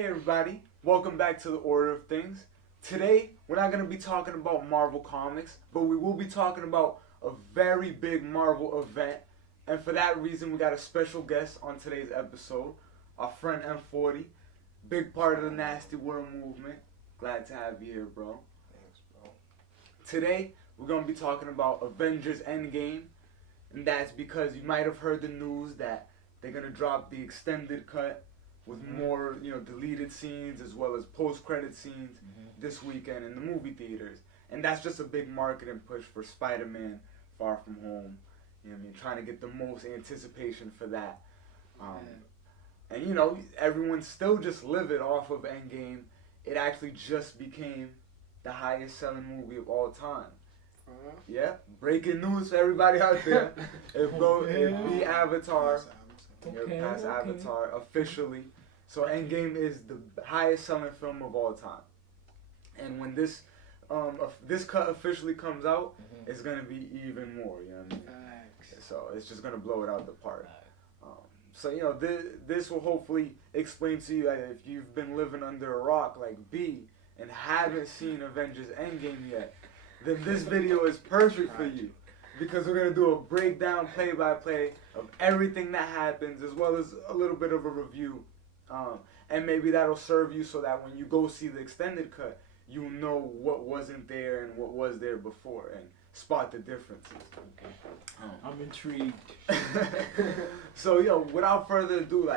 Hey everybody, welcome back to the Order of Things. Today, we're not going to be talking about Marvel Comics, but we will be talking about a very big Marvel event. And for that reason, we got a special guest on today's episode, our friend M40, big part of the Nasty World movement. Glad to have you here, bro. Thanks, bro. Today, we're going to be talking about Avengers Endgame, and that's because you might have heard the news that they're going to drop the extended cut with more, deleted scenes as well as post-credit scenes this weekend in the movie theaters. And that's just a big marketing push for Spider-Man Far From Home. You know what I mean? Trying to get the most anticipation for that. And, everyone's still just livid off of Endgame. It actually just became the highest selling movie of all time. Yeah, breaking news for everybody out there. It beat Avatar. Past Avatar officially. So Endgame is the highest selling film of all time. And when this cut officially comes out, it's gonna be even more. You know what I mean? So it's just gonna blow it out the park. So this will hopefully explain to you that if you've been living under a rock like B and haven't seen Avengers Endgame yet, then this video is perfect for you. Because we're going to do a breakdown, play-by-play of everything that happens, as well as a little bit of a review. And maybe that'll serve you so that when you go see the extended cut, you'll know what wasn't there and what was there before, and spot the differences. Okay. I'm intrigued. So, without further ado,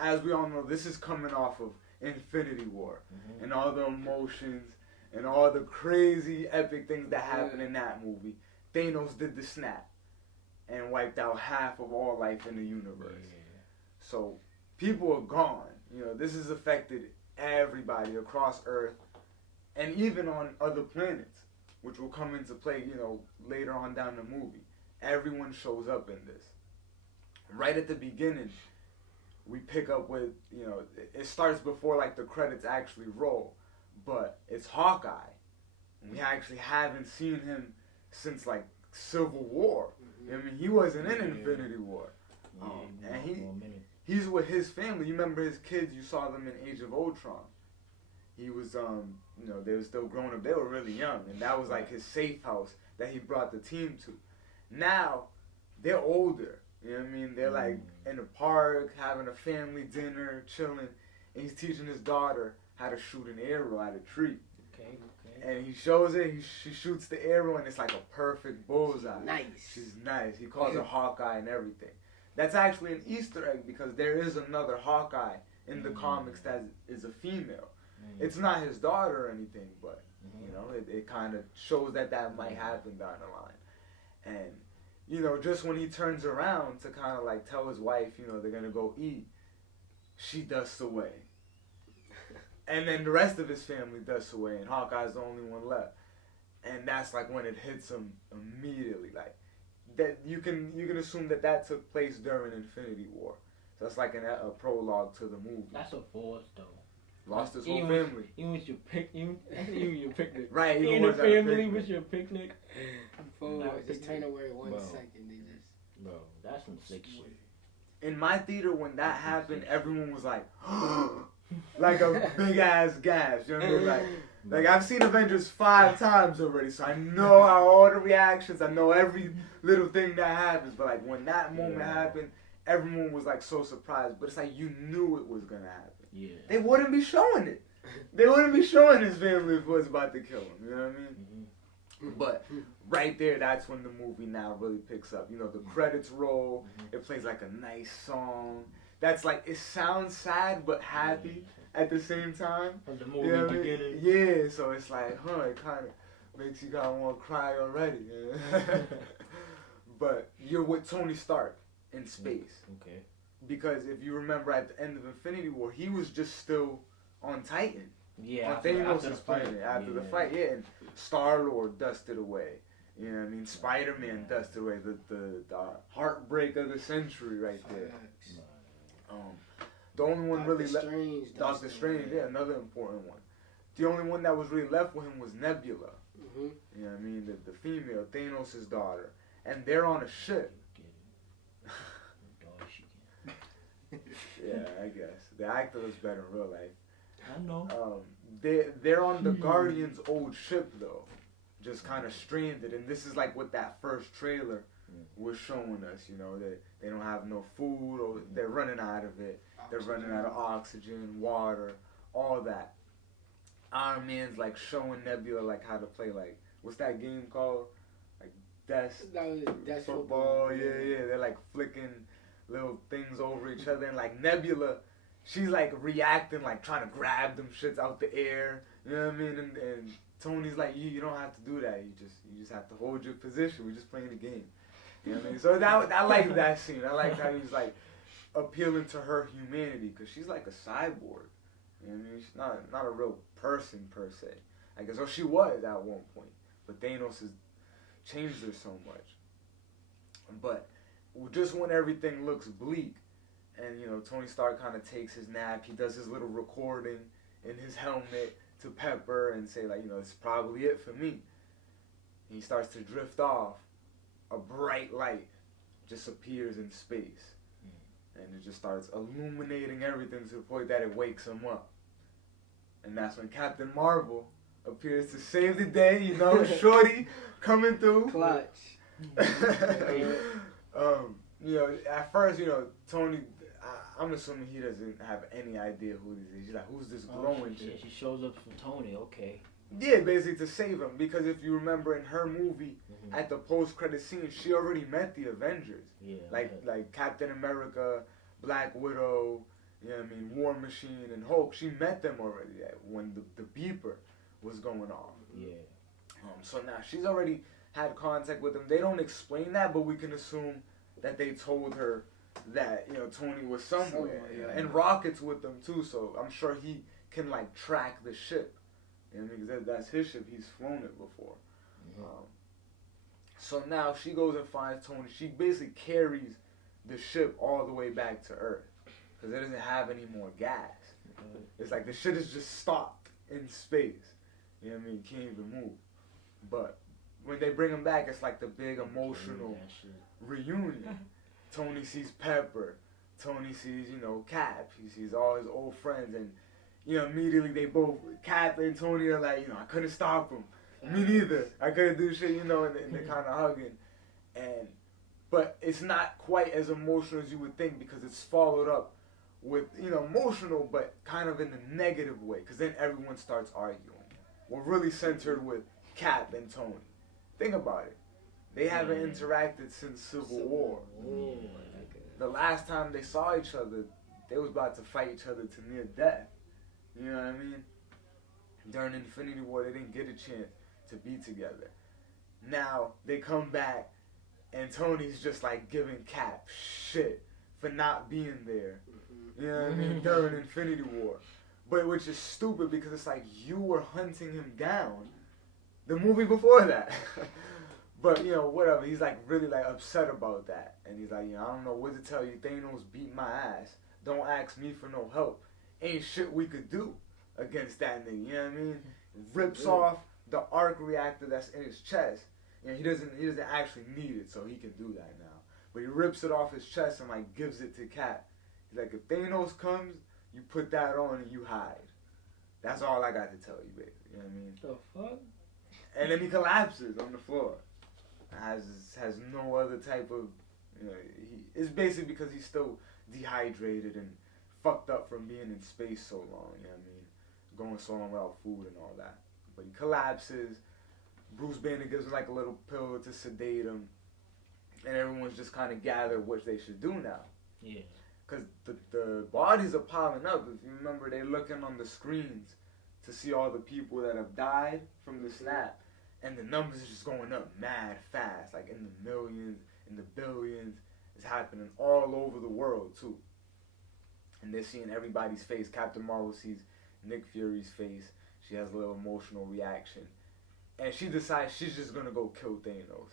as we all know, this is coming off of Infinity War, and all the emotions, and all the crazy, epic things that happened in that movie. Thanos did the snap and wiped out half of all life in the universe. Yeah. So people are gone. This has affected everybody across Earth and even on other planets, which will come into play, later on down the movie. Everyone shows up in this. Right at the beginning, we pick up with, it starts before the credits actually roll, but it's Hawkeye. We actually haven't seen him since Civil War. I mean, he wasn't in Infinity War. And he's with his family. You remember his kids, you saw them in Age of Ultron. He was, they were still growing up. They were really young. And that was his safe house that he brought the team to. Now, they're older. You know what I mean? They're in the park, having a family dinner, chilling. And he's teaching his daughter how to shoot an arrow at a tree. Okay. And he shows it, she shoots the arrow, and it's like a perfect bullseye. Nice. She's nice. He calls her Hawkeye and everything. That's actually an Easter egg because there is another Hawkeye in the comics that is a female. It's not his daughter or anything, but, it kind of shows that might happen down the line. And, just when he turns around to kind of tell his wife, they're going to go eat, she dusts away. And then the rest of his family dusts away, and Hawkeye's the only one left. And that's when it hits him immediately. That you can assume that took place during Infinity War. So that's a prologue to the movie. That's a force, though. Lost his whole family. Even with your picnic. Right. Even the family was your picnic. Just turn away 1 second. They just. Bro, that's some sick shit. In my theater, when that happened, everyone was like, like a big ass gasp. You know what I mean? I've seen Avengers 5 times already, so I know all the reactions. I know every little thing that happens. But when that moment happened, everyone was so surprised. But it's you knew it was gonna happen. Yeah. They wouldn't be showing it. They wouldn't be showing his family if it was about to kill him. You know what I mean? But right there, that's when the movie now really picks up. The credits roll. It plays a nice song. That's it sounds sad but happy at the same time. From the movie beginning. Yeah, so it's it kind of makes you kind of want to cry already. But you're with Tony Stark in space. Okay. Because if you remember at the end of Infinity War, he was just still on Titan. Yeah. On Thanos' planet after the fight. Yeah, and Star-Lord dusted away. You know what I mean? Spider-Man dusted away. The heartbreak of the century right there. The only one really left, Doctor Strange, another important one. The only one that was really left with him was Nebula. You know what I mean? The female, Thanos' daughter. And they're on a ship. Yeah, I guess. The actor looks better in real life. I know. They're on the Guardians' old ship though, just kind of stranded, and this is like what that first trailer was showing us. You know, that they don't have no food, or they're running out of it. They're running out of oxygen, water, all that. Iron Man's like showing Nebula like how to play, like, what's that game called? Like That's football. Yeah. They're like flicking little things over each other, and like Nebula, she's like reacting, like trying to grab them shits out the air. You know what I mean? And Tony's like, you don't have to do that. You just have to hold your position. We're just playing the game. You know what I mean? So I like that scene. I like how he's like appealing to her humanity, because she's like a cyborg. You know what I mean? She's not a real person per se. I guess, or she was at one point, but Thanos has changed her so much. But just when everything looks bleak, and you know Tony Stark kind of takes his nap, he does his little recording in his helmet to Pepper and say, like, you know, it's probably it for me. He starts to drift off. A bright light just appears in space, and it just starts illuminating everything to the point that it wakes him up. And that's when Captain Marvel appears to save the day. You know, Shorty coming through. Clutch. You know, at first, you know, Tony, I'm assuming he doesn't have any idea who this is. He's like, who's this glowing shit? She shows up for Tony, okay. Yeah, basically to save him, because if you remember in her movie, at the post-credit scene, she already met the Avengers. Yeah. Like Captain America, Black Widow, you know what I mean, War Machine, and Hulk. She met them already when the beeper was going off. Yeah. So now she's already had contact with them. They don't explain that, but we can assume that they told her that, you know, Tony was somewhere. Yeah. And Rocket's with them too, so I'm sure he can like track the ship. You know, because that's his ship. He's flown it before. So now she goes and finds Tony. She basically carries the ship all the way back to Earth, because it doesn't have any more gas. It's like the shit is just stopped in space. You know what I mean? Can't even move. But when they bring him back, it's like the big emotional reunion. Tony sees Pepper. Tony sees, you know, Cap. He sees all his old friends, and you know, immediately they both, Cap and Tony, are like, you know, I couldn't stop him. Me neither. I couldn't do shit, you know, and they're kind of hugging. But it's not quite as emotional as you would think, because it's followed up with, you know, emotional, but kind of in the negative way, because then everyone starts arguing. We're really centered with Cap and Tony. Think about it. They haven't interacted since Civil War. The last time they saw each other, they was about to fight each other to near death. You know what I mean? During Infinity War, they didn't get a chance to be together. Now, they come back, and Tony's just like giving Cap shit for not being there. You know what I mean? During Infinity War. But which is stupid, because it's like, you were hunting him down the movie before that. But, you know, whatever. He's like really like upset about that. And he's like, you know, I don't know what to tell you. Thanos beat my ass. Don't ask me for no help. Ain't shit we could do against that nigga. You know what I mean? Rips off the arc reactor that's in his chest. You know, he doesn't actually need it, so he can do that now. But he rips it off his chest and like gives it to Cap. He's like, if Thanos comes, you put that on and you hide. That's all I got to tell you, baby. You know what I mean? The fuck? And then he collapses on the floor. Has no other type of, you know, it's basically because he's still dehydrated and fucked up from being in space so long, you know what I mean? Going so long without food and all that. But he collapses. Bruce Banner gives him like a little pill to sedate him. And everyone's just kind of gathered what they should do now. Yeah. Because the bodies are piling up. If you remember, they're looking on the screens to see all the people that have died from the snap. And the numbers are just going up mad fast. Like in the millions, in the billions. It's happening all over the world, too. And they're seeing everybody's face. Captain Marvel sees Nick Fury's face. She has a little emotional reaction. And she decides she's just going to go kill Thanos.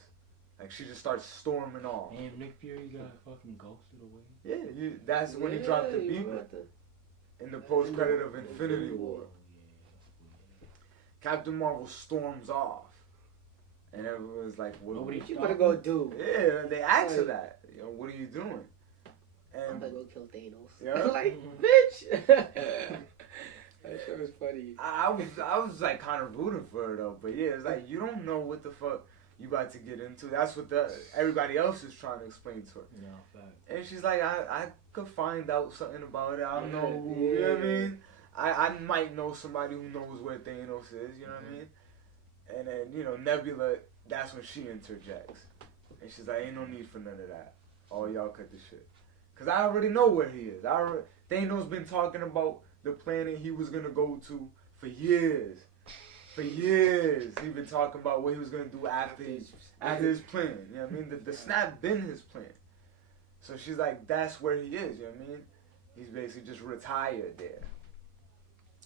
Like, she just starts storming off. Damn, Nick Fury got fucking ghosted away. Yeah, that's when he dropped the beeper. In the post-credit of Infinity War. Captain Marvel storms off. And everyone's like, what you better go do? Yeah, they asked her that. You know, what are you doing? And I'm gonna go kill Thanos. Yeah. Like, bitch. That was funny. I was like kind of rooting for her though, but yeah, it's like you don't know what the fuck you about to get into. That's what everybody else is trying to explain to her. No, fact. And she's like, I could find out something about it. I don't know who, you know what I mean? I might know somebody who knows where Thanos is, you know what I mean? And then, you know, Nebula, that's when she interjects. And she's like, ain't no need for none of that. All y'all cut the shit. Because I already know where he is. Thanos been talking about the planet he was going to go to for years. For years. He been talking about what he was going to do after his plan. You know what I mean? The snap been his plan. So she's like, that's where he is, you know what I mean? He's basically just retired there.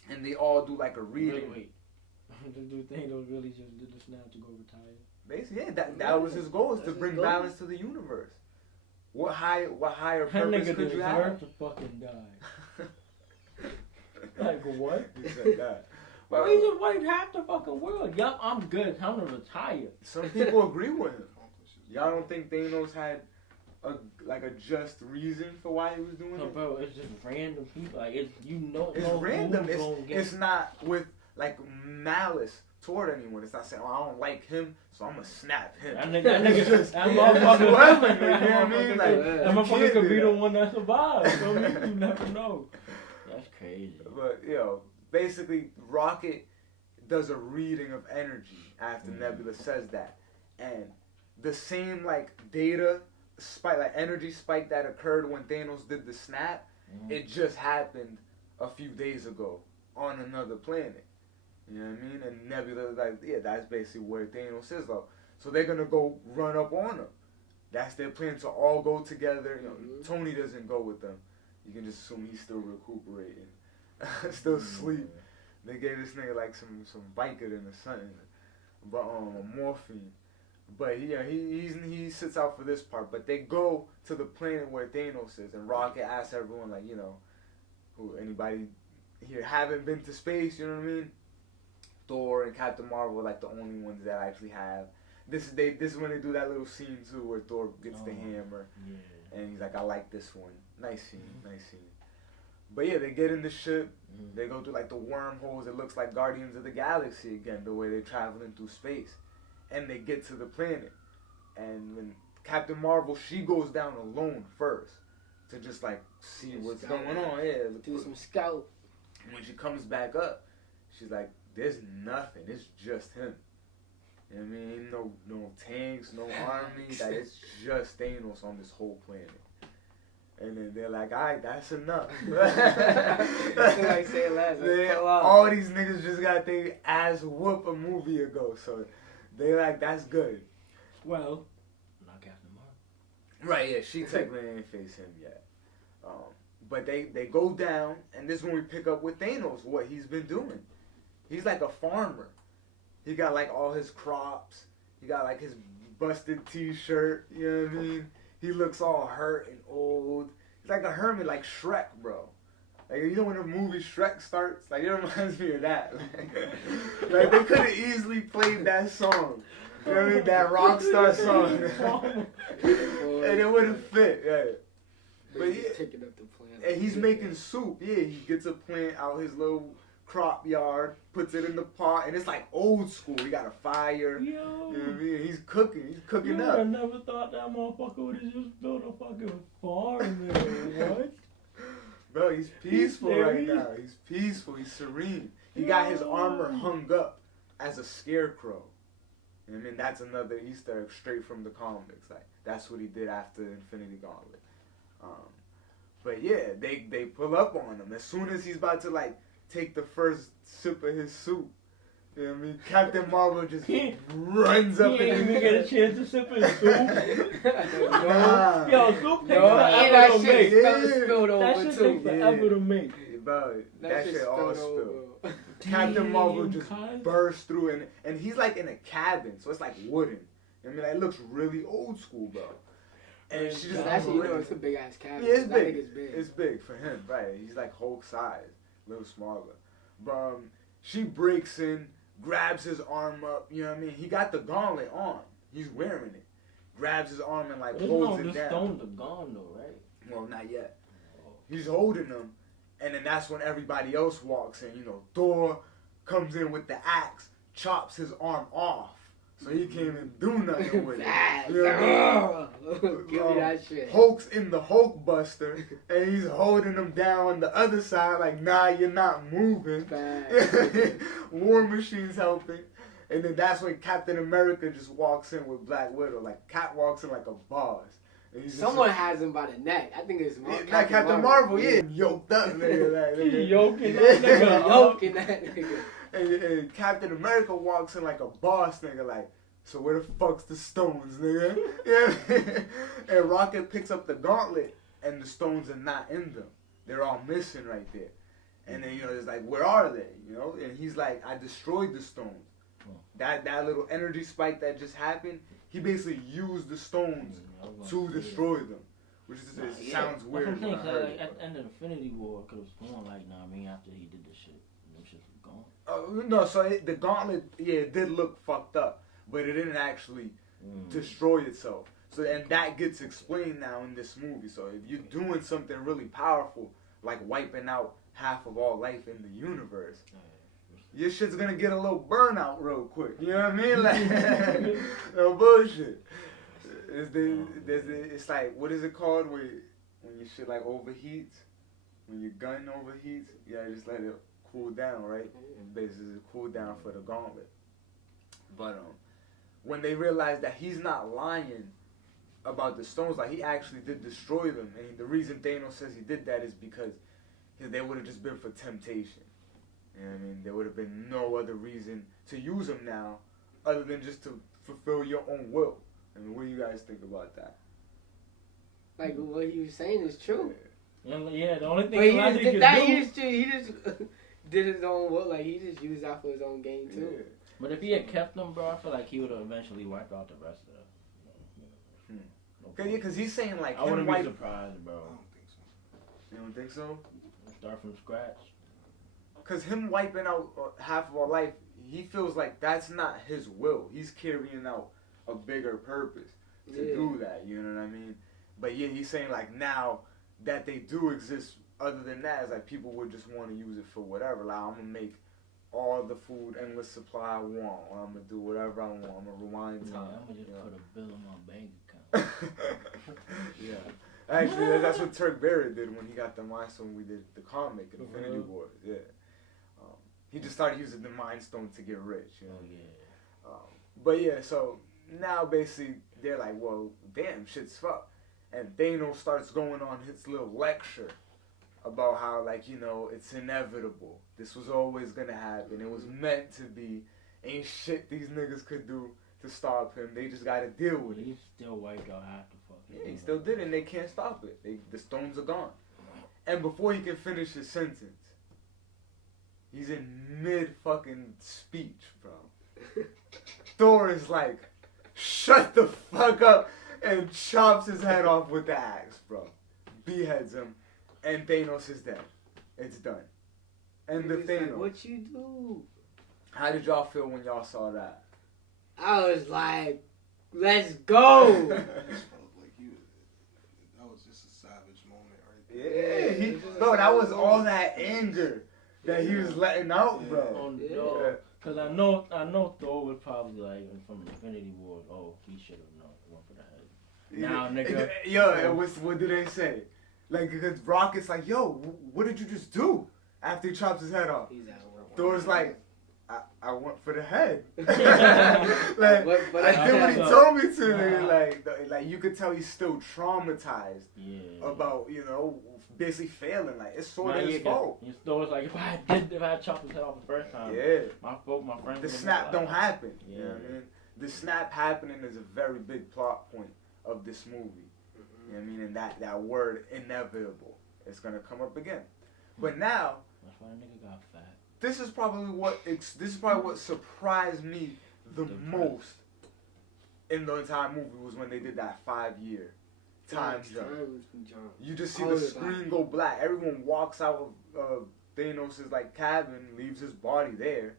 And they all do like a reading. Wait. Do Thanos really just did the snap to go retire? Basically, yeah, that was his goal, is to bring balance to the universe. What higher purpose could you have? To fucking die. Like what? He said that. Well, he just wiped half the fucking world. Yup, I'm good. I'm gonna retire. Some people agree with him. Y'all don't think Thanos had a just reason for why he was doing No, it? bro, it's just random people. Like it's It's random. It's not with like malice toward anyone. It's not saying, oh, I don't like him, so I'm gonna snap him. That motherfucker. You know what I mean? Like, That motherfucker could be the one that survives. So you never know. That's crazy. But basically, Rocket does a reading of energy after Nebula says that, and the same like data spike, like energy spike that occurred when Thanos did the snap, it just happened a few days ago on another planet. You know what I mean? And Nebula, like, yeah, that's basically where Thanos is, though. So they're gonna go run up on him. That's their plan, to all go together. You know, Tony doesn't go with them. You can just assume he's still recuperating, still asleep. They gave this nigga like some Vicodin or something, but morphine. But he sits out for this part. But they go to the planet where Thanos is, and Rocket asks everyone, like, you know, who anybody here haven't been to space, you know what I mean? Thor and Captain Marvel are like the only ones that actually have. This is when they do that little scene too, where Thor gets the hammer, and he's like, I like this one. Nice scene, nice scene. But yeah, they get in the ship. They go through like the wormholes. It looks like Guardians of the Galaxy again, the way they're traveling through space. And they get to the planet. And when Captain Marvel, she goes down alone first to just like see what's going on. Yeah, do some scout. And when she comes back up, she's like, there's nothing. It's just him. You know what I mean? No tanks, no army. Like, it's just Thanos on this whole planet. And then they're like, alright, that's enough. Like say last. All these niggas just got their ass whoop a movie ago. So they're like, that's good. Well, not Captain Marvel. Right, yeah, she technically ain't face him yet. But they go down, and this is when we pick up with Thanos, what he's been doing. He's like a farmer. He got like all his crops. He got like his busted t-shirt, you know what I mean? He looks all hurt and old. He's like a hermit, like Shrek, bro. Like, you know when the movie Shrek starts? Like, it reminds me of that. Like they could have easily played that song. You know what I mean? That Rockstar song. And it would have fit, yeah. But yeah, picking up the plant. And he's making soup. Yeah, he gets a plant out his little crop yard, puts it in the pot, and it's like old school. He got a fire. Yo. You know what I mean? He's cooking up. I never thought that motherfucker would have just built a fucking farm there. What? Bro, he's peaceful right now. He's peaceful. He's serene. He got his armor hung up as a scarecrow. You know what I mean? That's another Easter egg straight from the comics. Like, that's what he did after Infinity Gauntlet. But yeah, they pull up on him as soon as he's about to like take the first sip of his soup. You know what I mean? Captain Marvel just runs up. He ain't even get a chance to sip his soup. Nah. Yo, soup takes that forever to shit make. spilled over That shit too. takes forever to make. Bro, that shit all spilled. Captain Damn, Marvel just cuz. burst through and he's like in a cabin, so it's like wooden. I mean, like, it looks really old school, bro. And she just actually, you know, it's a big ass cabin. Yeah, it's That big. nigga's big. It's big for him, right? He's like Hulk size, a little smaller. But she breaks in, grabs his arm up. You know what I mean? He got the gauntlet on. He's wearing it. Grabs his arm and like holds it down. The stones are gone though, right? Well, not yet. He's holding them, And then that's when everybody else walks in. You know, Thor comes in with the axe, chops his arm off. So he can't even do nothing with it. You know what I mean? Give me that shit. Hulk's in the Hulk Buster, and he's holding him down on the other side, like, nah, you're not moving. War Machine's helping. And then that's when Captain America just walks in with Black Widow. Like, Cap walks in like a boss. And he's Someone has him by the neck. I think it's Captain Marvel, yeah. Yoked up, nigga. Like, He yoking that nigga. Yoking that nigga. And Captain America walks in like a boss, nigga, like, so where the fuck's the stones, nigga? Yeah. And Rocket picks up the gauntlet, and the stones are not in them. They're all missing right there. And then, you know, it's like, where are they? You know? And he's like, I destroyed the stones. That little energy spike that just happened, he basically used the stones to destroy them. Which is, sounds weird. Like, at the end of Infinity War, because it was going like, nah, I mean, after he did the shit, them shit was gone. No, so the gauntlet, yeah, it did look fucked up, but it didn't actually destroy itself. So, and that gets explained now in this movie. So if you're doing something really powerful, like wiping out half of all life in the universe, your shit's gonna get a little burnout real quick. You know what I mean? Like, no bullshit. It's like, what is it called when your shit like overheats? When your gun overheats, you gotta just let it cool down, right? And basically cool down for the gauntlet. But when they realized that he's not lying about the stones, like he actually did destroy them, and the reason Thanos says he did that is because they would have just been for temptation. You know what I mean? There would have been no other reason to use them now, other than just to fulfill your own will. I mean, what do you guys think about that? Like what he was saying is true. Yeah, the only thing he just did that. He just did his own will. Like he just used that for his own gain too. Yeah. But if he had kept them, bro, I feel like he would have eventually wiped out the rest of them. Yeah, because he's saying like I wouldn't be surprised, bro. I don't think so. You don't think so? Start from scratch. Because him wiping out half of our life, he feels like that's not his will. He's carrying out a bigger purpose to do that. You know what I mean? But yeah, he's saying like now that they do exist, other than that, it's like people would just want to use it for whatever. Like I'm gonna make all the food, endless supply I want. Or I'm gonna do whatever I want. I'm gonna rewind time. Yeah, I'm gonna just put a bill in my bank account. Yeah. Actually, that's what Turk Barrett did when he got the Mind Stone. We did the comic, Infinity War. Yeah. He just started using the Mind Stone to get rich. You know? Oh, yeah. But yeah, so now basically they're like, well, damn, shit's fucked. And Thanos starts going on his little lecture about how, like, you know, it's inevitable. This was always gonna happen. It was meant to be. Ain't shit these niggas could do to stop him. They just gotta deal with it. He still wiped out half the fucking. Yeah, he still did it, and they can't stop it. The stones are gone. And before he can finish his sentence, he's in mid fucking speech, bro. Thor is like, shut the fuck up, and chops his head off with the axe, bro. Beheads him, and Thanos is dead. It's done. And the Thanos. Like, what you do? How did y'all feel when y'all saw that? I was like, let's go. I just felt like that was just a savage moment right there. Yeah, bro, that was all that anger that he was letting out, bro. Because I know Thor was probably like from Infinity War. Oh, he should have known. Went for the head. Now, nigga. Yo, what do they say? Like, because Rocket's like, yo, what did you just do after he chops his head off? Thor's like, I went for the head. Like, I did what he told me to. Like you could tell he's still traumatized about, you know, basically failing. Like, it's sort of his fault. Thor's like, if I had chopped his head off the first time, my friend. The snap don't happen. You know what I mean? The snap happening is a very big plot point of this movie. You know what I mean? And that word inevitable is gonna come up again. But now, that's why the nigga got fat. This is probably what surprised me the most in the entire movie was when they did that 5-year time jump. You just see the screen go black. Everyone walks out of Thanos' like cabin, leaves his body there,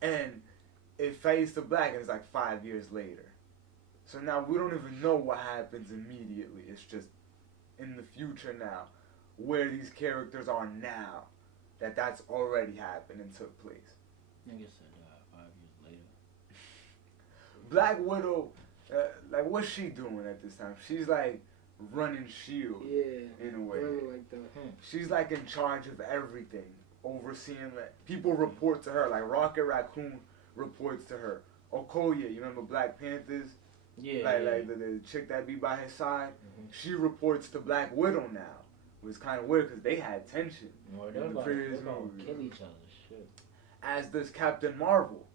and it fades to black, and it's like 5 years later. So now we don't even know what happens immediately. It's just in the future now. where these characters are now, that's already happened and took place. Nigga said 5 years later. Black Widow, like, what's she doing at this time? She's like running S.H.I.E.L.D. Yeah. in a way. Running like that. She's like in charge of everything, overseeing. Like, people report to her. Like Rocket Raccoon reports to her. Okoye, you remember Black Panthers? Yeah. Like the chick that be by his side. She reports to Black Widow now. It was kind of weird because they had tension in the previous movie. Kill each other. Shit. As does Captain Marvel.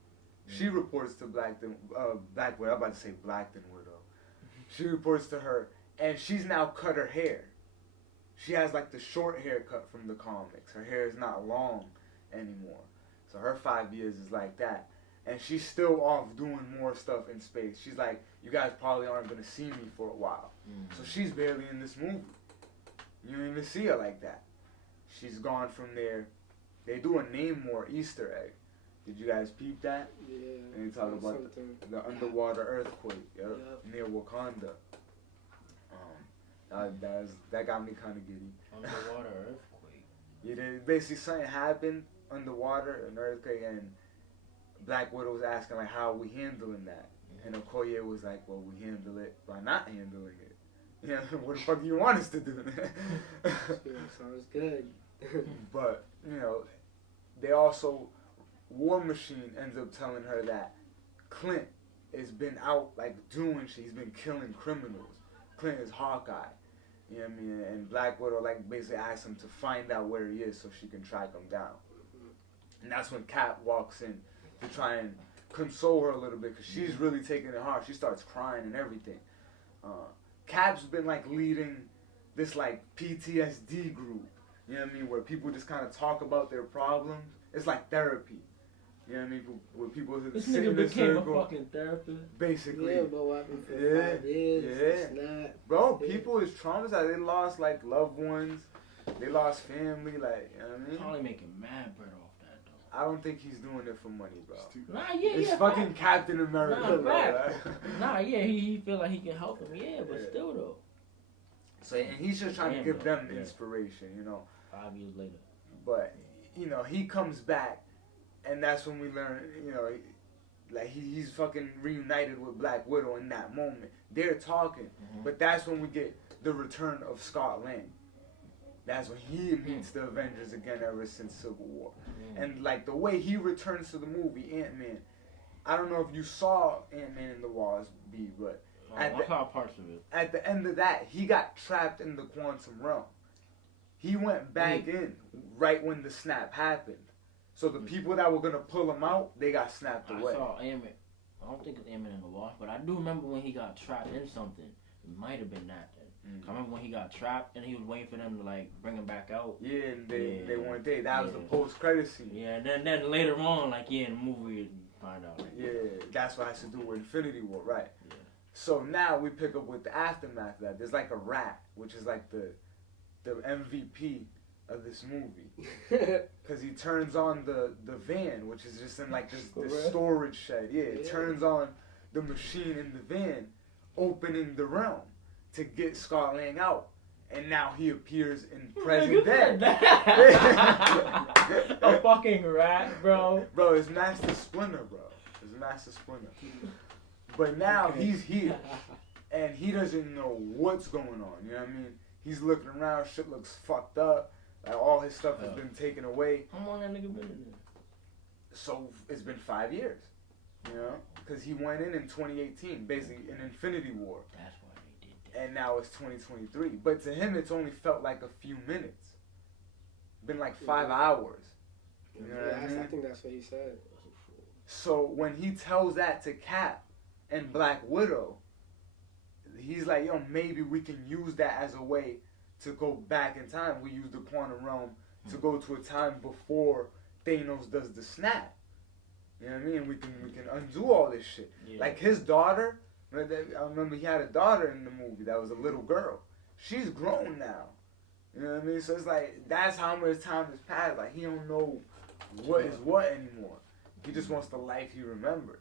She reports to Black Widow. I'm about to say Blackton Widow. She reports to her, and she's now cut her hair. She has like the short haircut from the comics. Her hair is not long anymore. So her 5 years is like that. And she's still off doing more stuff in space. She's like, you guys probably aren't going to see me for a while. So she's barely in this movie. You don't even see her like that. She's gone from there. They do a Namor Easter egg. Did you guys peep that? Yeah. And they talk about the underwater earthquake near Wakanda. That got me kind of giddy. Underwater earthquake. Yeah, basically something happened underwater, an earthquake, and Black Widow was asking like, how are we handling that? And Okoye was like, well, we handle it by not handling it. You know, what the fuck do you want us to do? Sounds good. But, you know, they also, War Machine ends up telling her that Clint has been out, like, doing shit. He's been killing criminals. Clint is Hawkeye. You know what I mean? And Black Widow, like, basically asks him to find out where he is so she can track him down. And that's when Cap walks in to try and console her a little bit because she's really taking it hard. She starts crying and everything. Cap's been, like, leading this, like, PTSD group. You know what I mean? Where people just kind of talk about their problems. It's like therapy. You know what I mean? Where people This sit nigga in a became a circle. fucking therapist. Basically. Yeah, but what happened for 5 years? It's not. Bro, people is traumatized. They lost, like, loved ones. They lost family. Like, you know what I mean? Probably making mad bread off that, though. I don't think he's doing it for money, bro. Nah, yeah, It's yeah. fucking fact. Captain America, Nah, bro. fact. Nah, yeah, he feel like he can help him. Yeah, but still, though. So, and he's just trying to give though. them inspiration, you know. 5 years later. But, you know, he comes back, and that's when we learn, you know, like he's fucking reunited with Black Widow in that moment. They're talking, but that's when we get the return of Scott Lang. That's when he meets the Avengers again ever since Civil War. And, like, the way he returns to the movie, Ant-Man, I don't know if you saw Ant-Man and the Wasp, B, but I saw parts of it. at the end of that, he got trapped in the quantum realm. He went back in right when the snap happened. So the people that were going to pull him out, they got snapped away. I saw Ant-Man. I don't think it's Ant-Man in the Wasp, but I do remember when he got trapped in something. It might have been that then. I remember when he got trapped and he was waiting for them to, like, bring him back out. Yeah, and they weren't there. That was the post-credit scene. Yeah, and then later on, like, in the movie, you find out. Like, Yeah, that's what has to do with Infinity War, right? Yeah. So now we pick up with the aftermath of that. There's like a rat, which is like the MVP of this movie. Because he turns on the van, which is just in like this storage shed. Yeah, it turns on the machine in the van, opening the realm to get Scott Lang out. And now he appears in present day. A fucking rat, bro. Bro, it's Master Splinter, bro. It's Master Splinter. But now he's here. And he doesn't know what's going on. You know what I mean? He's looking around. Shit looks fucked up. Like, all his stuff has been taken away. How long that nigga been in there? So it's been 5 years. You know? Because he went in 2018, basically in Infinity War. That's why they did that. And now it's 2023. But to him, it's only felt like a few minutes. Been like 5 hours. You know what I mean? I think that's what he said. So when he tells that to Cap and Black Widow, he's like, yo, maybe we can use that as a way to go back in time. We use the quantum realm to go to a time before Thanos does the snap. You know what I mean? We can undo all this shit. Yeah. Like his daughter, I remember he had a daughter in the movie that was a little girl. She's grown now. You know what I mean? So it's like, that's how much time has passed. Like, he don't know what is what anymore. He just wants the life he remembers.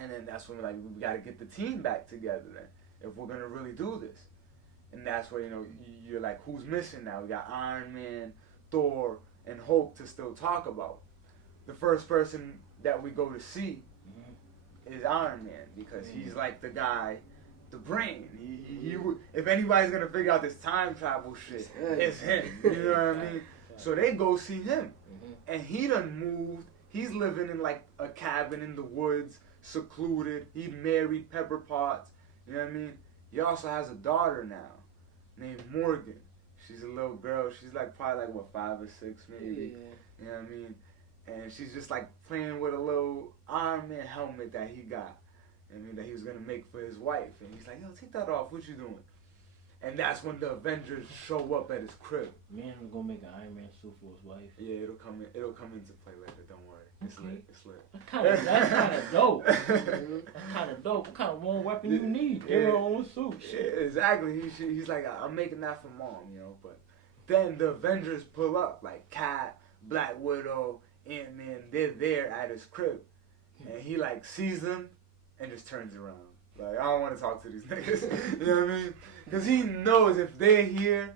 And then that's when we're like, we got to get the team back together then, if we're going to really do this. And that's where, you know, you're like, who's missing now? We got Iron Man, Thor, and Hulk to still talk about. The first person that we go to see is Iron Man, because he's like the guy, the brain. He if anybody's gonna figure out this time travel shit, it's him. You know what I mean? So they go see him, and he done moved. He's living in like a cabin in the woods, secluded. He married Pepper Potts. You know what I mean? He also has a daughter now, named Morgan. She's a little girl. She's like probably like what, 5 or 6 maybe. You know what I mean? And she's just like playing with a little Iron Man helmet that he got. I mean, that he was gonna make for his wife. And he's like, yo, take that off. What you doing? And that's when the Avengers show up at his crib. Man was gonna make an Iron Man suit for his wife. Yeah, it'll come into play later. Don't worry. It's Okay. lit. It's lit. That's kind of dope. That's kind of dope. What kind of one weapon you need? Give her own suit. Yeah, exactly. He's like, I'm making that for mom, you know. But then the Avengers pull up, like Cap, Black Widow, Ant-Man. They're there at his crib, and he like sees them and just turns around. Like, I don't want to talk to these niggas. You know what I mean? Because he knows if they're here,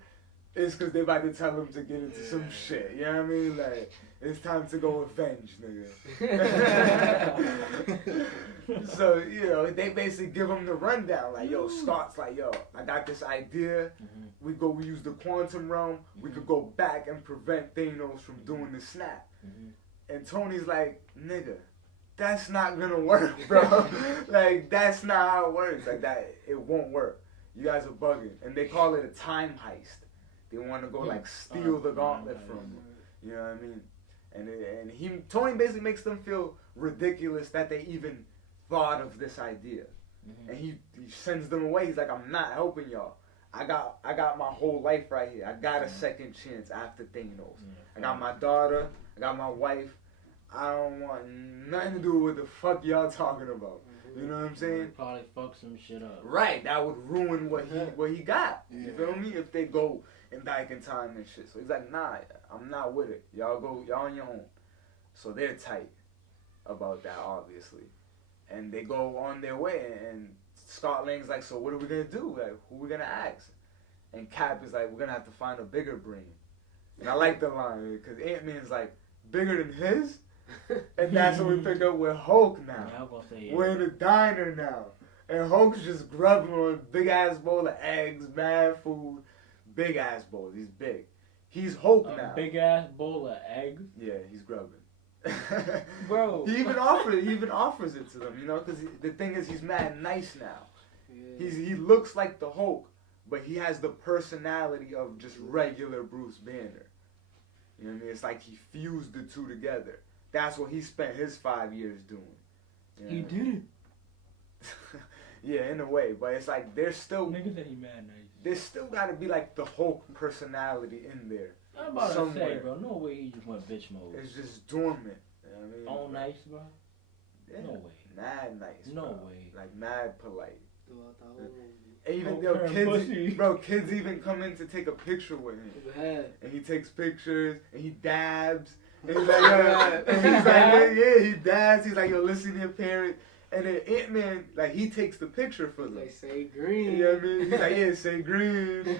it's because they're about to tell him to get into some shit. You know what I mean? Like, it's time to go avenge, nigga. So, you know, they basically give him the rundown. Like, yo, Scott's like, yo, I got this idea. We use the quantum realm. We could go back and prevent Thanos from doing the snap. And Tony's like, nigga, that's not gonna work, bro. Like, that's not how it works. Like, that, it won't work. You guys are bugging. And they call it a time heist. They want to go, like, steal the gauntlet from him. You know what I mean? And Tony basically makes them feel ridiculous that they even thought of this idea. And he sends them away. He's like, I'm not helping y'all. I got my whole life right here. I got a second chance after Thanos. I got my daughter. I got my wife. I don't want nothing to do with the fuck y'all talking about. You know what I'm saying? Probably fuck some shit up. Right, that would ruin what he got. You feel me? If they go and back in time and shit. So he's like, nah, I'm not with it. Y'all on your own. So they're tight about that, obviously. And they go on their way, and Scott Lang's like, so what are we gonna do? Like, who are we gonna ask? And Cap is like, we're gonna have to find a bigger brain. And I like the line, because Ant-Man's like, bigger than his? And that's what we pick up with Hulk now. Yeah, I was gonna say, yeah. We're in a diner now. And Hulk's just grubbing on a big ass bowl of eggs, mad food, big ass bowl. He's big. He's Hulk now. Big ass bowl of eggs. Yeah, he's grubbing. Bro. He even offers it to them, you know, because the thing is, he's mad nice now. Yeah. He looks like the Hulk, but he has the personality of just regular Bruce Banner. You know what I mean? It's like he fused the two together. That's what he spent his 5 years doing. You know? He did it. Yeah, in a way, but it's like there's still Nigga said he mad nice. there's still got to be like the Hulk personality in there. I'm about somewhere. to say, bro, no way he just went bitch mode. It's just dormant. You know what I mean? All nice, bro? Yeah, No way. mad nice. No bro. way. Like mad polite. Throughout the whole movie. Even Oh, yo, kids even come in to take a picture with him, and he takes pictures and he dabs. And he's like, yo, and he's like, yeah, he dabs. He's like, yo, listen to your parents. And then Ant-Man, like, he takes the picture for them. Like, say green. You know what I mean? He's like, yeah, say green.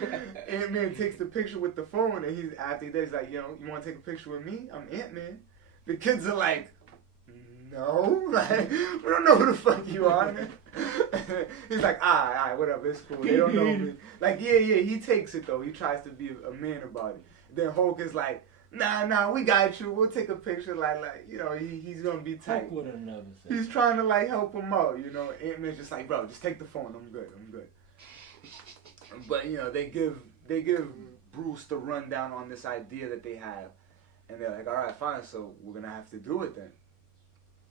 Ant-Man takes the picture with the phone, and after that, he's like, yo, you want to take a picture with me? I'm Ant-Man. The kids are like, no, like, we don't know who the fuck you are. He's like, all right, whatever, it's cool. They don't know me. Like, yeah, he takes it, though. He tries to be a man about it. Then Hulk is like, nah, we got you. We'll take a picture. Like, you know, he's gonna be tight. Hulk would have never said He's trying to like help him out, you know. Ant-Man's just like, bro, just take the phone. I'm good. But you know, they give Bruce the rundown on this idea that they have, and they're like, all right, fine. So we're gonna have to do it then.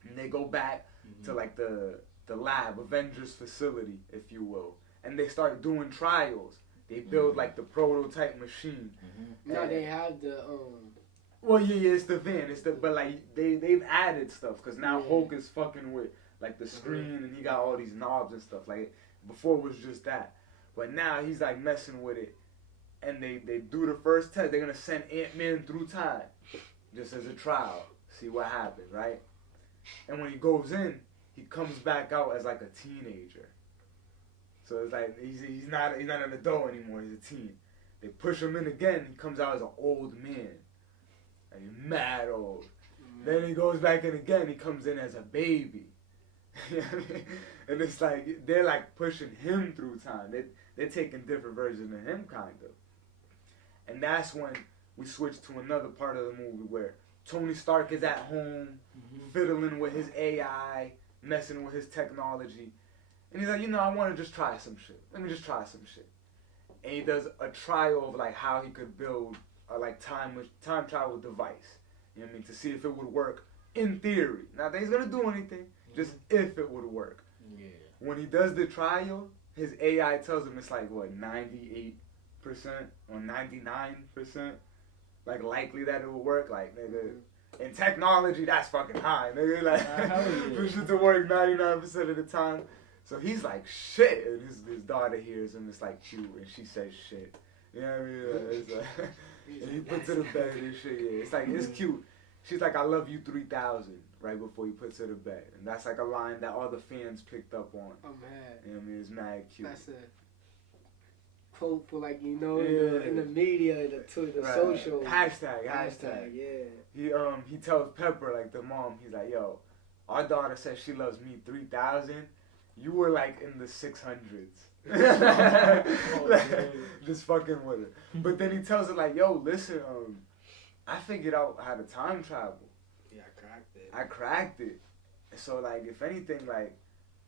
And they go back to like the lab, Avengers facility, if you will, and they start doing trials. They build like the prototype machine. Now they have the Well, yeah, it's the van. But like they've added stuff because now Hulk is fucking with like the screen and he got all these knobs and stuff. Like before it was just that, but now he's like messing with it, and they do the first test. They're gonna send Ant-Man through time, just as a trial, see what happens, right? And when he goes in, he comes back out as like a teenager. So it's like he's not an adult anymore. He's a teen. They push him in again. He comes out as an old man, like mad old. Then he goes back in again. He comes in as a baby. You know what I mean? And it's like they're like pushing him through time. They're taking different versions of him, kind of. And that's when we switch to another part of the movie where Tony Stark is at home, fiddling with his AI, messing with his technology. And he's like, you know, I want to just try some shit. Let me just try some shit. And he does a trial of like how he could build a like time travel device. You know what I mean? To see if it would work in theory. Not that he's gonna do anything, just if it would work. Yeah. When he does the trial, his AI tells him it's like what 98% or 99%, like likely that it will work. Like nigga, in technology that's fucking high, nigga. Like for shit to work 99% of the time. So he's like shit, and his daughter hears him. It's like cute, and she says shit. You know what I mean? It's like, and he puts her to bed and shit. Yeah, it's like it's cute. She's like, "I love you 3,000" right before he puts her to bed, and that's like a line that all the fans picked up on. I'm mad. You know what I mean? It's mad cute. That's a quote for like in the media, the social hashtag. Yeah. He tells Pepper, like the mom, he's like, "Yo, our daughter says she loves me 3,000. You were like in the 600s." Just fucking with her. But then he tells her like, "Yo, listen, I figured out how to time travel. Yeah, I cracked it. So like, if anything, like,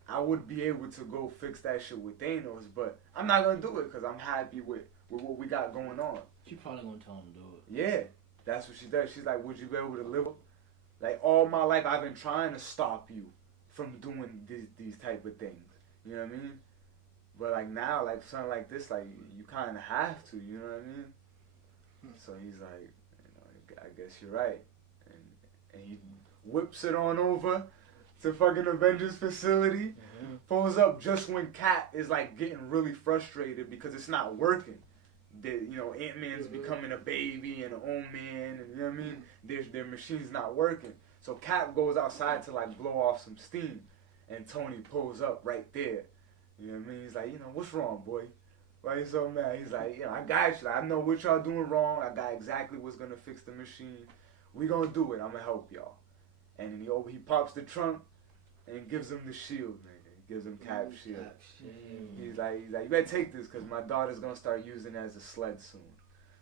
I would be able to go fix that shit with Thanos, but I'm not gonna do it because I'm happy with what we got going on." She probably gonna tell him to do it. Yeah, that's what she does. She's like, "Would you be able to live? Like all my life, I've been trying to stop you from doing these type of things. You know what I mean? But like now, like something like this, like you kind of have to. You know what I mean?" So he's like, "I guess you're right," and he whips it on over to fucking Avengers facility. Pulls up just when Cap is like getting really frustrated because it's not working. Ant-Man's becoming a baby and an old man, and you know what I mean? Their machine's not working. So Cap goes outside to like blow off some steam, and Tony pulls up right there. You know what I mean? He's like, "What's wrong, boy? Why you so mad?" He's like, "I got you. I know what y'all doing wrong. I got exactly what's gonna fix the machine. We gonna do it. I'm gonna help y'all." And then he pops the trunk and gives him the shield, man. Gives him Cap's shield. He's like, "You better take this because my daughter's gonna start using it as a sled soon."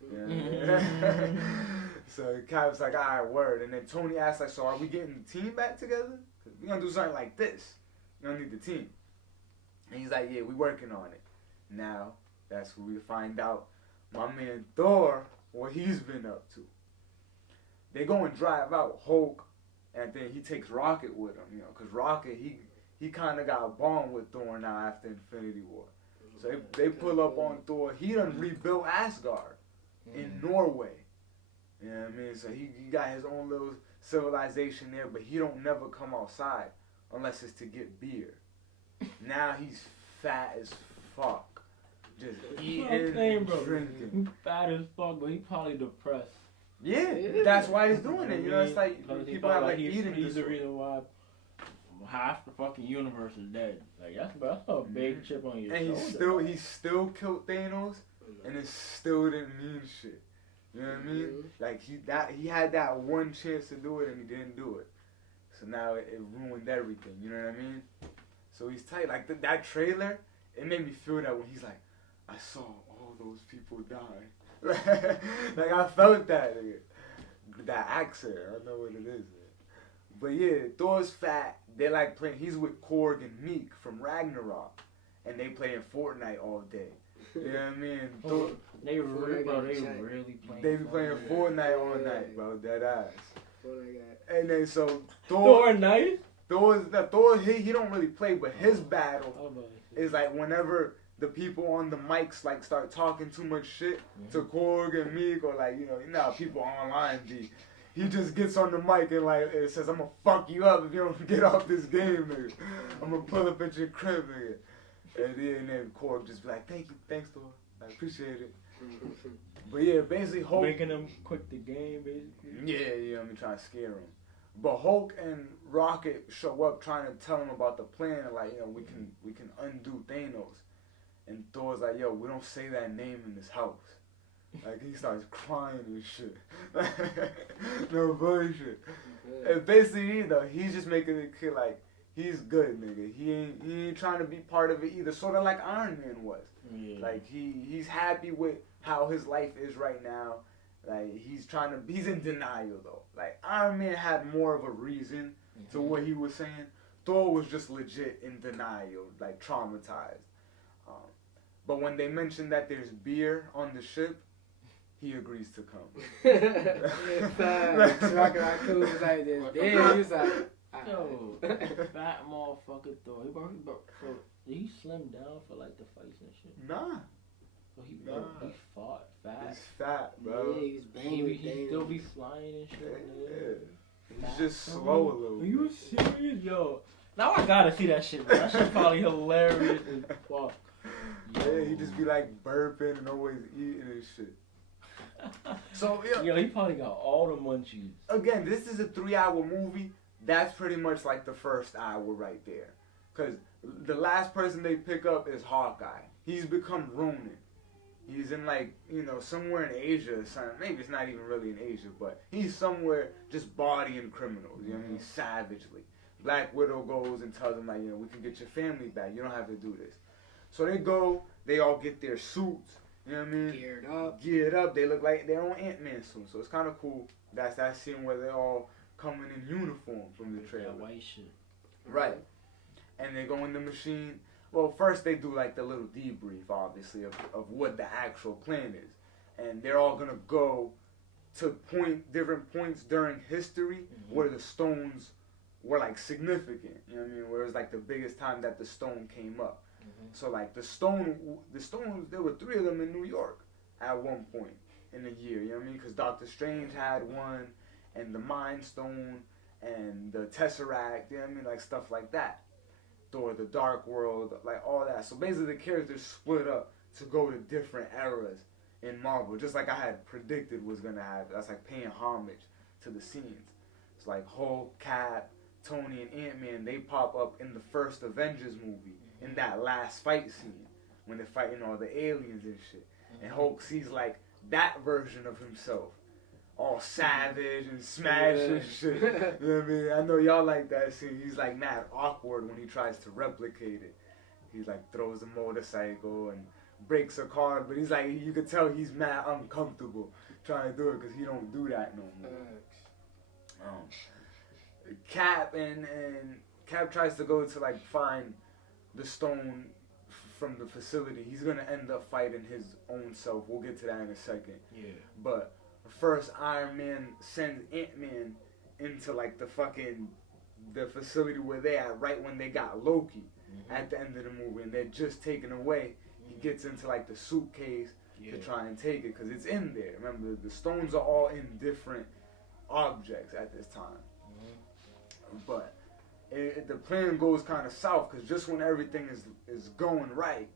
You know what I mean? So Cap's like, "All right, word." And then Tony asks like, "So are we getting the team back together? Cause we gonna do something like this. You gonna need the team." And he's like, "Yeah, we working on it." Now that's where we find out my man Thor, what he's been up to. They go and drive out Hulk, and then he takes Rocket with him, because Rocket he kind of got a bond with Thor now after Infinity War. So they pull up on Thor. He done rebuilt Asgard in Norway. You know what I mean? So he got his own little civilization there, but he don't never come outside unless it's to get beer. Now he's fat as fuck. Just eating and drinking. He's fat as fuck, but he probably depressed. Yeah, that's why he's doing it. It's like people have like eating He's the disorder. reason why half the fucking universe is dead. Like that's a big chip on your shoulder. And he still killed Thanos, and it still didn't mean shit. You know what I mean? Like he had that one chance to do it, and he didn't do it. So now it ruined everything. You know what I mean? So he's tight. Like that trailer, it made me feel that when he's like, "I saw all those people die." Like I felt that. That accent, I don't know what it is. But yeah, Thor's fat. They're like playing. He's with Korg and Meek from Ragnarok, and they playing Fortnite all day. You know what I mean? Thor, They really playing. they be playing Fortnite all night, bro. Dead ass. Oh my God. And then so Thor, nice. Thor, he don't really play, but his battle is like whenever the people on the mics like start talking too much shit to Korg and Meek, or like people online be. He just gets on the mic and like it says, "I'm gonna fuck you up if you don't get off this game, nigga. I'm gonna pull up at your crib, nigga." And then Korg just be like, thanks Thor, I appreciate it. But yeah, basically Hulk making them quit the game, basically. Yeah, I'm trying to scare him. But Hulk and Rocket show up trying to tell him about the plan, like we can undo Thanos. And Thor's like, yo, we don't say that name in this house. Like, he starts crying and shit. No bullshit. And basically, you know, he's just making it clear, like, he's good, nigga. He ain't trying to be part of it either. Sort of like Iron Man was. Yeah. Like, he's happy with how his life is right now. Like, he's in denial, though. Like, Iron Man had more of a reason to what he was saying. Thor was just legit in denial, like, traumatized. But when they mentioned that there's beer on the ship, he agrees to come. Facts. Rocket Raccoon was like this. Damn, he was like, yo, fat motherfucker Thor. Did he slim down for like the fights and shit? Nah. So he fought fat. He's fat, bro. yeah, he's banging. He still be flying and shit. Yeah. He's just slow a little Are you bit. serious, yo? Now I gotta see that shit, bro. That shit probably hilarious as fuck. Yeah, he just be like burping and always eating and shit. So yeah, Yo, he probably got all the munchies. again, this is a 3-hour movie. That's pretty much like the first hour right there. Cause the last person they pick up is Hawkeye. He's become Ronin. He's in like, you know, somewhere in Asia or something. Maybe it's not even really in Asia, but he's somewhere just bodying criminals, you know what I mean, savagely. Black Widow goes and tells him like, you know, we can get your family back. You don't have to do this. So they go, they all get their suits, you know what I mean? Geared up. They look like they're on Ant-Man suits. So it's kind of cool. That's that scene where they're all coming in uniform from the trailer. That white shit. Right. And they go in the machine. Well, first they do like the little debrief, obviously, of what the actual plan is. And they're all going to go to different points during history where the stones were like significant. You know what I mean? Where it was like the biggest time that the stone came up. So like the stones, there were 3 of them in New York at one point in the year. You know what I mean? Because Doctor Strange had one, and the Mind Stone, and the Tesseract. You know what I mean? Like stuff like that. Thor, the Dark World, like all that. So basically the characters split up to go to different eras in Marvel, just like I had predicted was gonna happen. That's like paying homage to the scenes. It's like Hulk, Cap, Tony, and Ant-Man. They pop up in the first Avengers movie in that last fight scene when they're fighting all the aliens and shit. And Hulk sees like that version of himself, all savage and smash and shit. You know what I mean? I know y'all like that scene. He's like mad awkward when he tries to replicate it. He like throws a motorcycle and breaks a car, but he's like, you could tell he's mad uncomfortable trying to do it because he don't do that no more. Cap and Cap tries to go to like find the stone from the facility. He's gonna end up fighting his own self. We'll get to that in a second. Yeah. But first, Iron Man sends Ant-Man into like the facility where they at right when they got Loki at the end of the movie, and they're just taken away. He gets into like the suitcase to try and take it because it's in there. Remember, the stones are all in different objects at this time. But the plan goes kind of south because just when everything is going right,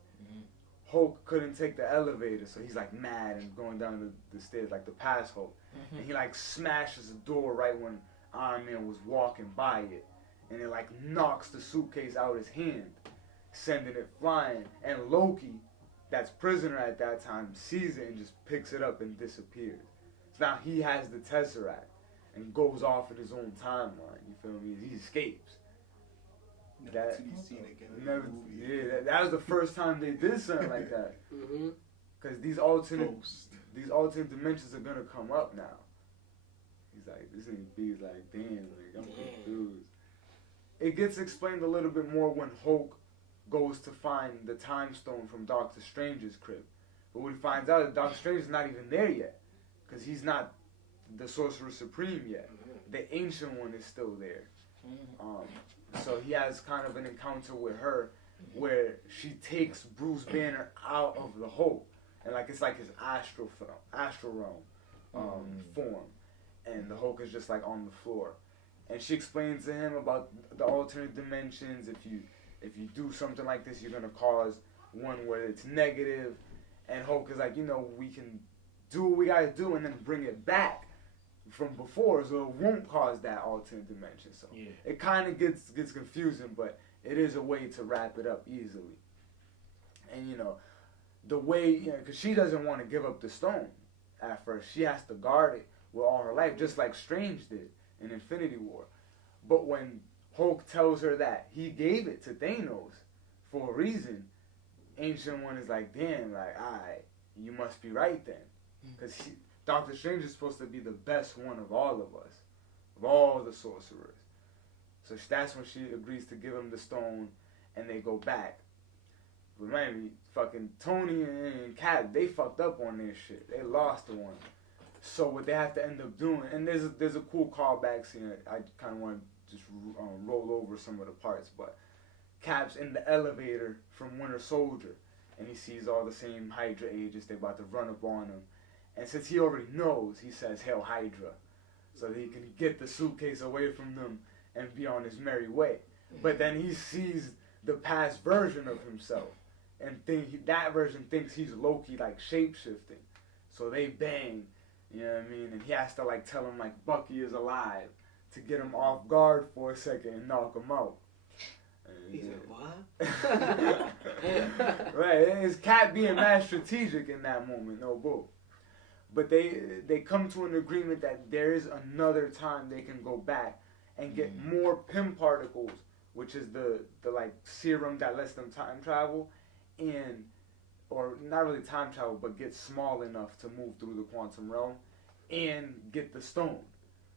Hulk couldn't take the elevator, so he's like mad and going down the stairs like the past Hulk, and he like smashes the door right when Iron Man was walking by it, and it like knocks the suitcase out his hand, sending it flying. And Loki, that's prisoner at that time, sees it and just picks it up and disappears. So now he has the Tesseract and goes off in his own timeline. You feel me? He escapes. Never to be seen again in the movie. Yeah, that was the first time they did something like that. Because these alternate dimensions are gonna come up now. He's like, this nigga B's like, damn, like I'm confused. It gets explained a little bit more when Hulk goes to find the Time Stone from Doctor Strange's crib. But what he finds out is Doctor Strange is not even there yet, because he's not the Sorcerer Supreme yet. The Ancient One is still there. So he has kind of an encounter with her where she takes Bruce Banner out of the Hulk, and like it's like his astral realm form, and the Hulk is just like on the floor, and she explains to him about the alternate dimensions. If you do something like this, you're gonna cause one where it's negative, and Hulk is like, you know, we can do what we gotta do and then bring it back from before, so it won't cause that alternate dimension. So it kind of gets confusing, but it is a way to wrap it up easily. And the way, because she doesn't want to give up the stone at first. She has to guard it with all her life, just like Strange did in Infinity War. But when Hulk tells her that he gave it to Thanos for a reason, Ancient One is like, damn, like, alright, you must be right then. Because Doctor Strange is supposed to be the best one of all of us, of all the sorcerers. So that's when she agrees to give him the stone, and they go back. Remember me, fucking Tony and Cap, they fucked up on their shit. They lost the one. So what they have to end up doing, and there's a cool callback scene. I kind of want to just roll over some of the parts, but Cap's in the elevator from Winter Soldier, and he sees all the same Hydra agents. They're about to run up on him, and since he already knows, he says, "Hail Hydra," so that he can get the suitcase away from them and be on his merry way. But then he sees the past version of himself, and that version thinks he's Loki, like shape-shifting. So they bang, you know what I mean? And he has to like tell him like Bucky is alive to get him off guard for a second and knock him out. He's like, what? Right, it's Cap being mad strategic in that moment, no bull. But they come to an agreement that there is another time they can go back and get more Pym particles, which is the like serum that lets them time travel, or not really time travel, but get small enough to move through the quantum realm and get the stone.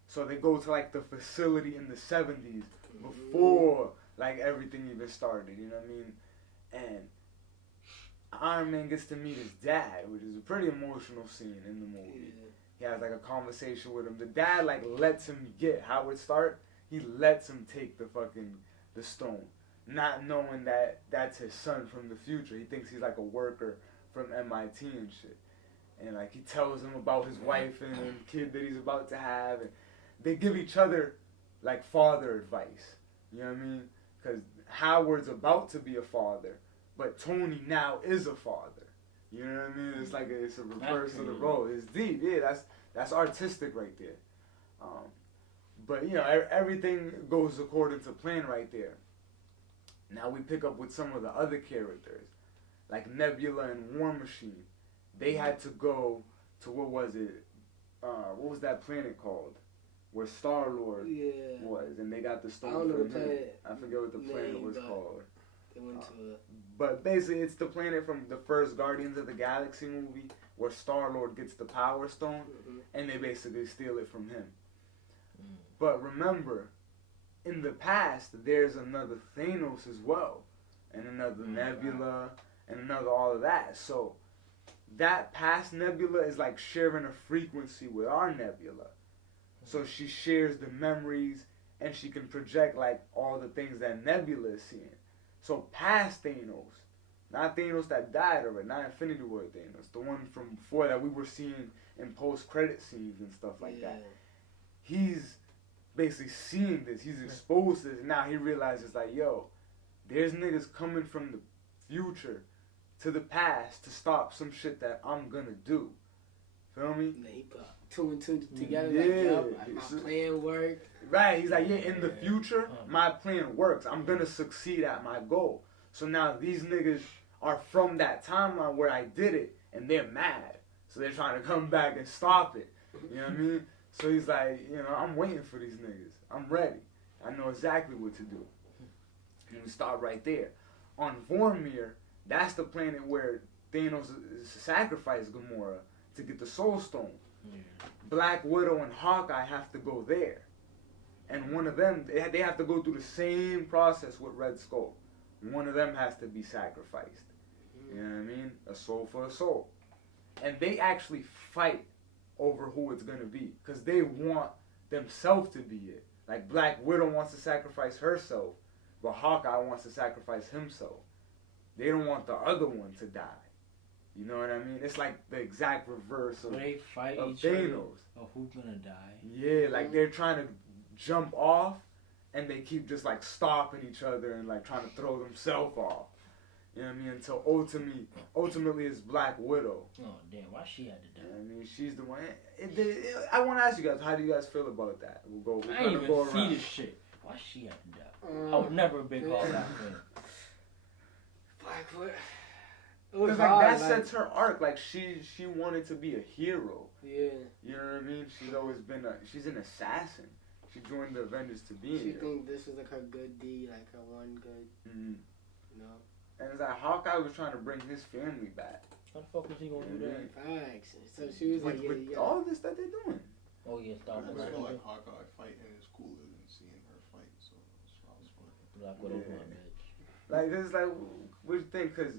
So they go to like the facility in the 70s before like everything even started, you know what I mean? And Iron Man gets to meet his dad, which is a pretty emotional scene in the movie. Yeah. He has like a conversation with him. The dad like lets him get Howard Stark. He lets him take the stone, not knowing that that's his son from the future. He thinks he's like a worker from MIT and shit. And like he tells him about his wife and kid that he's about to have. And they give each other like father advice. You know what I mean? Because Howard's about to be a father, but Tony now is a father. You know what I mean? It's like it's a reverse of the role. It's deep. Yeah, that's artistic right there. But everything goes according to plan right there. Now we pick up with some of the other characters, like Nebula and War Machine. They had to go to what was that planet called? Where Star-Lord was, and they got the stone from him. I forget what the planet was called. They went to but basically, it's the planet from the first Guardians of the Galaxy movie where Star-Lord gets the Power Stone, and they basically steal it from him. But remember, in the past, there's another Thanos as well, and another Nebula, and another all of that. So that past Nebula is like sharing a frequency with our Nebula. So she shares the memories, and she can project like all the things that Nebula is seeing. So past Thanos, not Thanos that died already, not Infinity War Thanos, the one from before that we were seeing in post-credit scenes and stuff like that. He's basically seeing this. He's exposed to this. Now he realizes like, yo, there's niggas coming from the future to the past to stop some shit that I'm gonna do. Feel me? And he put 2 and 2 together. Like my plan worked. Right. He's like, in the future, my plan works. I'm gonna succeed at my goal. So now these niggas are from that timeline where I did it, and they're mad. So they're trying to come back and stop it. You know what I mean? So he's like, I'm waiting for these niggas. I'm ready. I know exactly what to do. And we start right there. On Vormir, that's the planet where Thanos sacrificed Gamora to get the Soul Stone. Black Widow and Hawkeye have to go there. And one of them, they have to go through the same process with Red Skull. One of them has to be sacrificed. You know what I mean? A soul for a soul. And they actually fight over who it's going to be. Because they want themselves to be it. Like Black Widow wants to sacrifice herself, but Hawkeye wants to sacrifice himself. They don't want the other one to die. You know what I mean? It's like the exact reverse of, they fight of each Thanos. other of who's gonna die. Yeah, like they're trying to jump off, and they keep just like stopping each other and like trying to throw themselves off. You know what I mean? Until ultimately it's Black Widow. Oh damn! Why she had to die? I mean, she's the one. I want to ask you guys, how do you guys feel about that? We'll I ain't even go see around. this shit. Why she had to die? I was never a big Hawkeye fan. Black Widow. It was Cause like hard, that sets her arc. Like she wanted to be a hero. Yeah. You know what I mean? She's always been she's an assassin. She joined the Avengers to be a She hero. think this was like her good deed, like her one good, Mm-hmm. you know. And it's like Hawkeye was trying to bring his family back. How the fuck was he gonna do that? Facts. So she was like, With yeah. all this that they're doing. Oh yeah, I start just Black feel Widow. like Hawkeye fighting is cooler than seeing her fight, so that was fun. Black Widow, Yeah. my bitch. Like this, like what do you think? Cause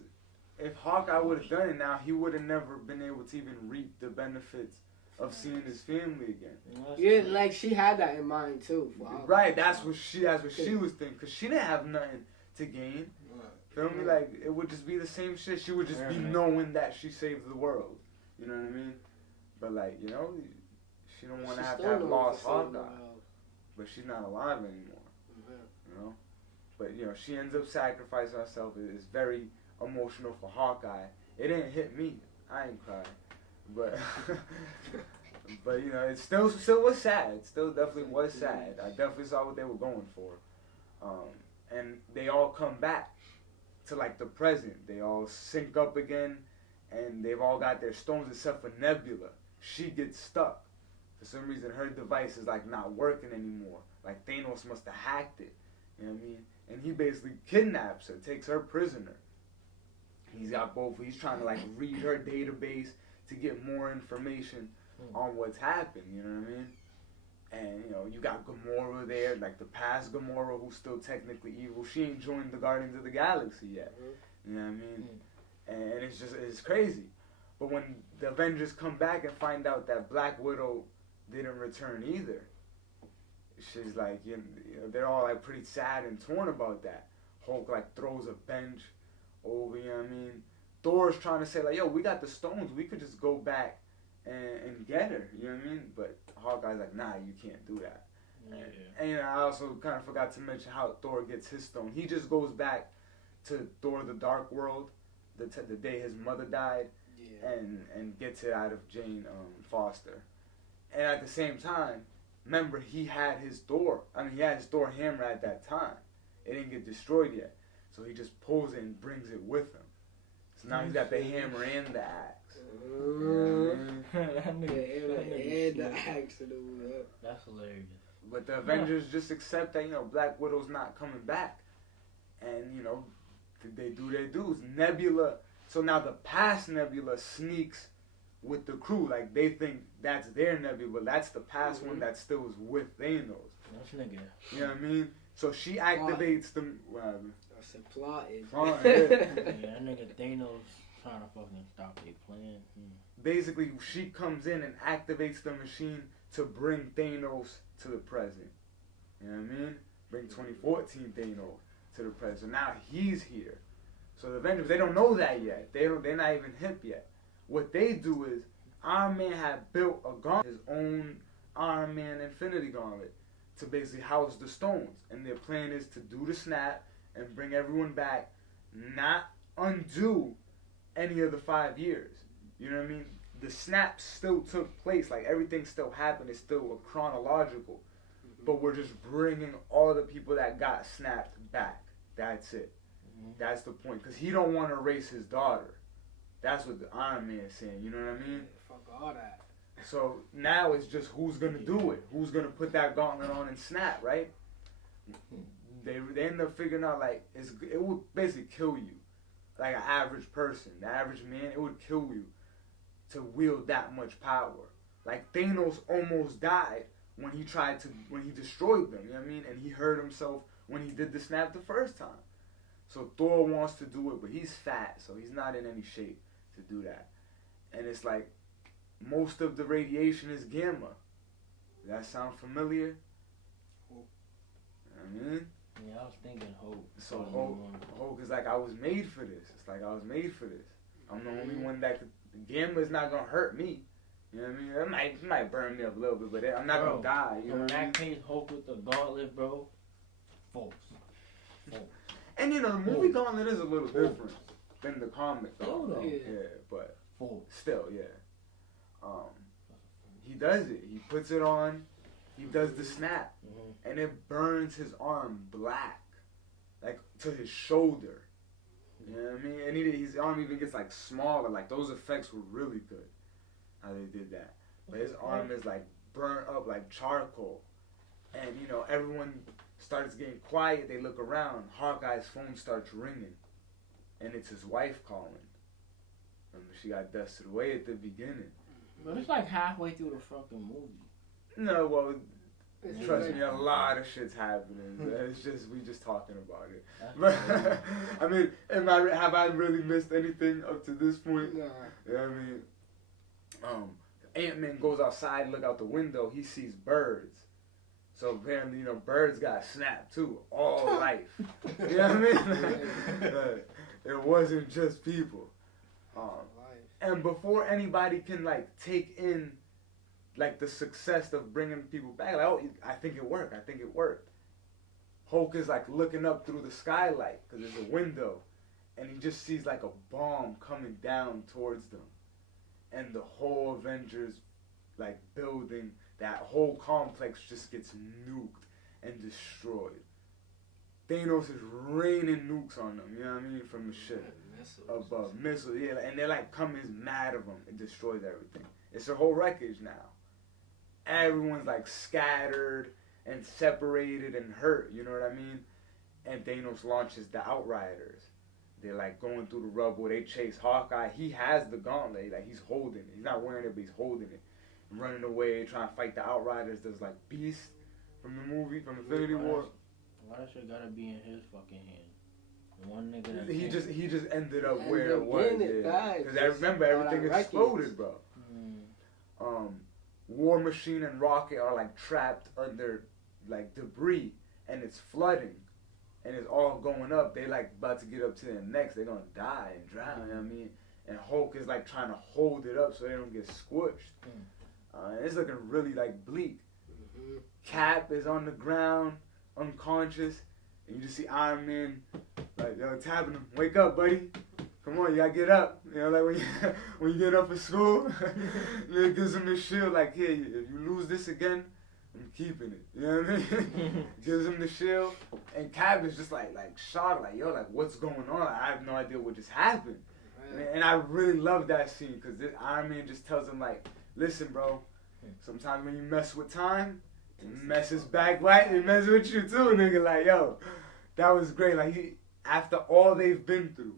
if Hawkeye would have done it now, he would have never been able to even reap the benefits of seeing his family again. Yeah, like she had that in mind too. Right, that's what she was thinking. Cause she didn't have nothing to gain. Feel me? Like it would just be the same shit. She would just be knowing that she saved the world. You know what I mean? But like, you know, she don't want to have lost Hawkeye. But she's not alive anymore. You know? But you know, she ends up sacrificing herself. It's very emotional for Hawkeye. It didn't hit me. I ain't crying. But but you know, it still was sad. It still definitely was sad. I definitely saw what they were going for. And they all come back to like the present. They all sync up again, and they've all got their stones except for Nebula. She gets stuck. For some reason, her device is like not working anymore. Like Thanos must have hacked it. You know what I mean? And he basically kidnaps her, takes her prisoner. He's got both. He's trying to like read her database to get more information on what's happened. You know what I mean? And you know, you got Gamora there, like the past Gamora, who's still technically evil. She ain't joined the Guardians of the Galaxy yet. You know what I mean? And it's crazy. But when the Avengers come back and find out that Black Widow didn't return either, she's like, you know, they're all like pretty sad and torn about that. Hulk like throws a bench over, you know what I mean? Thor's trying to say like, yo, we got the stones, we could just go back and get her, you know what I mean? But Hawkeye's like, nah, you can't do that. And you know, I also kind of forgot to mention how Thor gets his stone. He just goes back to Thor the Dark World, the day his mother died, and gets it out of Jane Foster. And at the same time, remember, he had his Thor hammer at that time. It didn't get destroyed yet. So he just pulls it and brings it with him. So now he's got the hammer and the axe. That's hilarious. But the Avengers just accept that, you know, Black Widow's not coming back. And, you know, they do their dues. Nebula, so now the past Nebula sneaks with the crew. Like, they think that's their Nebula, but that's the past one that still is with Thanos. That's nigga. You know what I mean? So she activates them. I said plotting. Yeah, that nigga Thanos trying to fucking stop their plan. Basically, she comes in and activates the machine to bring Thanos to the present. You know what I mean? Bring 2014 Thanos to the present. So now he's here. So the Avengers, they don't know that yet. They're not even hip yet. What they do is, Iron Man had built a gauntlet, his own Iron Man Infinity Gauntlet, to basically house the stones. And their plan is to do the snap and bring everyone back, not undo any of the 5 years. You know what I mean? The snap still took place. Like, everything still happened. It's still a chronological. But we're just bringing all the people that got snapped back. That's it. That's the point. Because he don't want to erase his daughter. That's what the Iron Man is saying. You know what I mean? Fuck all that. So now it's just who's going to do it. Who's going to put that gauntlet on and snap, right? They end up figuring out, like, it would basically kill you. Like an average person, the average man, it would kill you to wield that much power. Like, Thanos almost died when he destroyed them, you know what I mean? And he hurt himself when he did the snap the first time. So Thor wants to do it, but he's fat, so he's not in any shape to do that. And it's like, most of the radiation is gamma. Does that sound familiar? You know what I mean? Yeah, I was thinking Hulk. So Hulk is like, I was made for this. It's like, I was made for this. I'm the only one that could, gamma is not going to hurt me. You know what I mean? It might burn me up a little bit, but I'm not going to die. You know what I mean? That case, Hulk with the gauntlet, bro. False. And you know, the movie Gauntlet is a little different than the comic Gauntlet. Yeah, but still, yeah. He does it. He puts it on. He does the snap. And it burns his arm black. Like, to his shoulder. You know what I mean? And his arm even gets like smaller. Like those effects were really good. How they did that. But his arm is like burnt up like charcoal. And you know, everyone starts getting quiet. They look around. Hawkeye's phone starts ringing. And it's his wife calling. Remember, she got dusted away at the beginning. But it's like halfway through the fucking movie. No, well, trust me, a lot of shit's happening. It's just we just talking about it. But I mean, have I really missed anything up to this point? Nah. You know what I mean? Ant-Man goes outside, look out the window. He sees birds. So apparently, you know, birds got snapped too all life. You know what I mean? It wasn't just people. And before anybody can like take in like the success of bringing people back, like, oh, I think it worked. Hulk is like looking up through the skylight because there's a window, and he just sees like a bomb coming down towards them, and the whole Avengers like building, that whole complex just gets nuked and destroyed. Thanos is raining nukes on them, you know what I mean, from the ship above, missiles, yeah, and they're like coming mad of them. It destroys everything. It's a whole wreckage now. Everyone's like scattered and separated and hurt, you know what I mean? And Thanos launches the Outriders. They're like going through the rubble. They chase Hawkeye. He has the gauntlet, like he's holding it. He's not wearing it, but he's holding it. Running away, trying to fight the Outriders. There's like Beast from the movie, from Infinity War. Why that shit gotta be in his fucking hand? The one nigga that he just ended up where it was. Because I remember everything exploded, bro. War Machine and Rocket are like trapped under like debris, and it's flooding, and it's all going up. They like about to get up to their necks. They're gonna die and drown. You know what I mean? And Hulk is like trying to hold it up so they don't get squished. It's looking really like bleak. Cap is on the ground, unconscious, and you just see Iron Man like, yo, tapping him, wake up, buddy. Come on, you gotta get up. You know, like when you get up for school, it gives him this shield, like, here, if you lose this again, I'm keeping it. You know what I mean? Gives him the shield, and Cap is just like shocked, like, yo, like, what's going on? I have no idea what just happened. And I really love that scene, because Iron Man just tells him, like, listen, bro, sometimes when you mess with time, it messes back right, it messes with you too, nigga. Like, yo, that was great. Like, after all they've been through,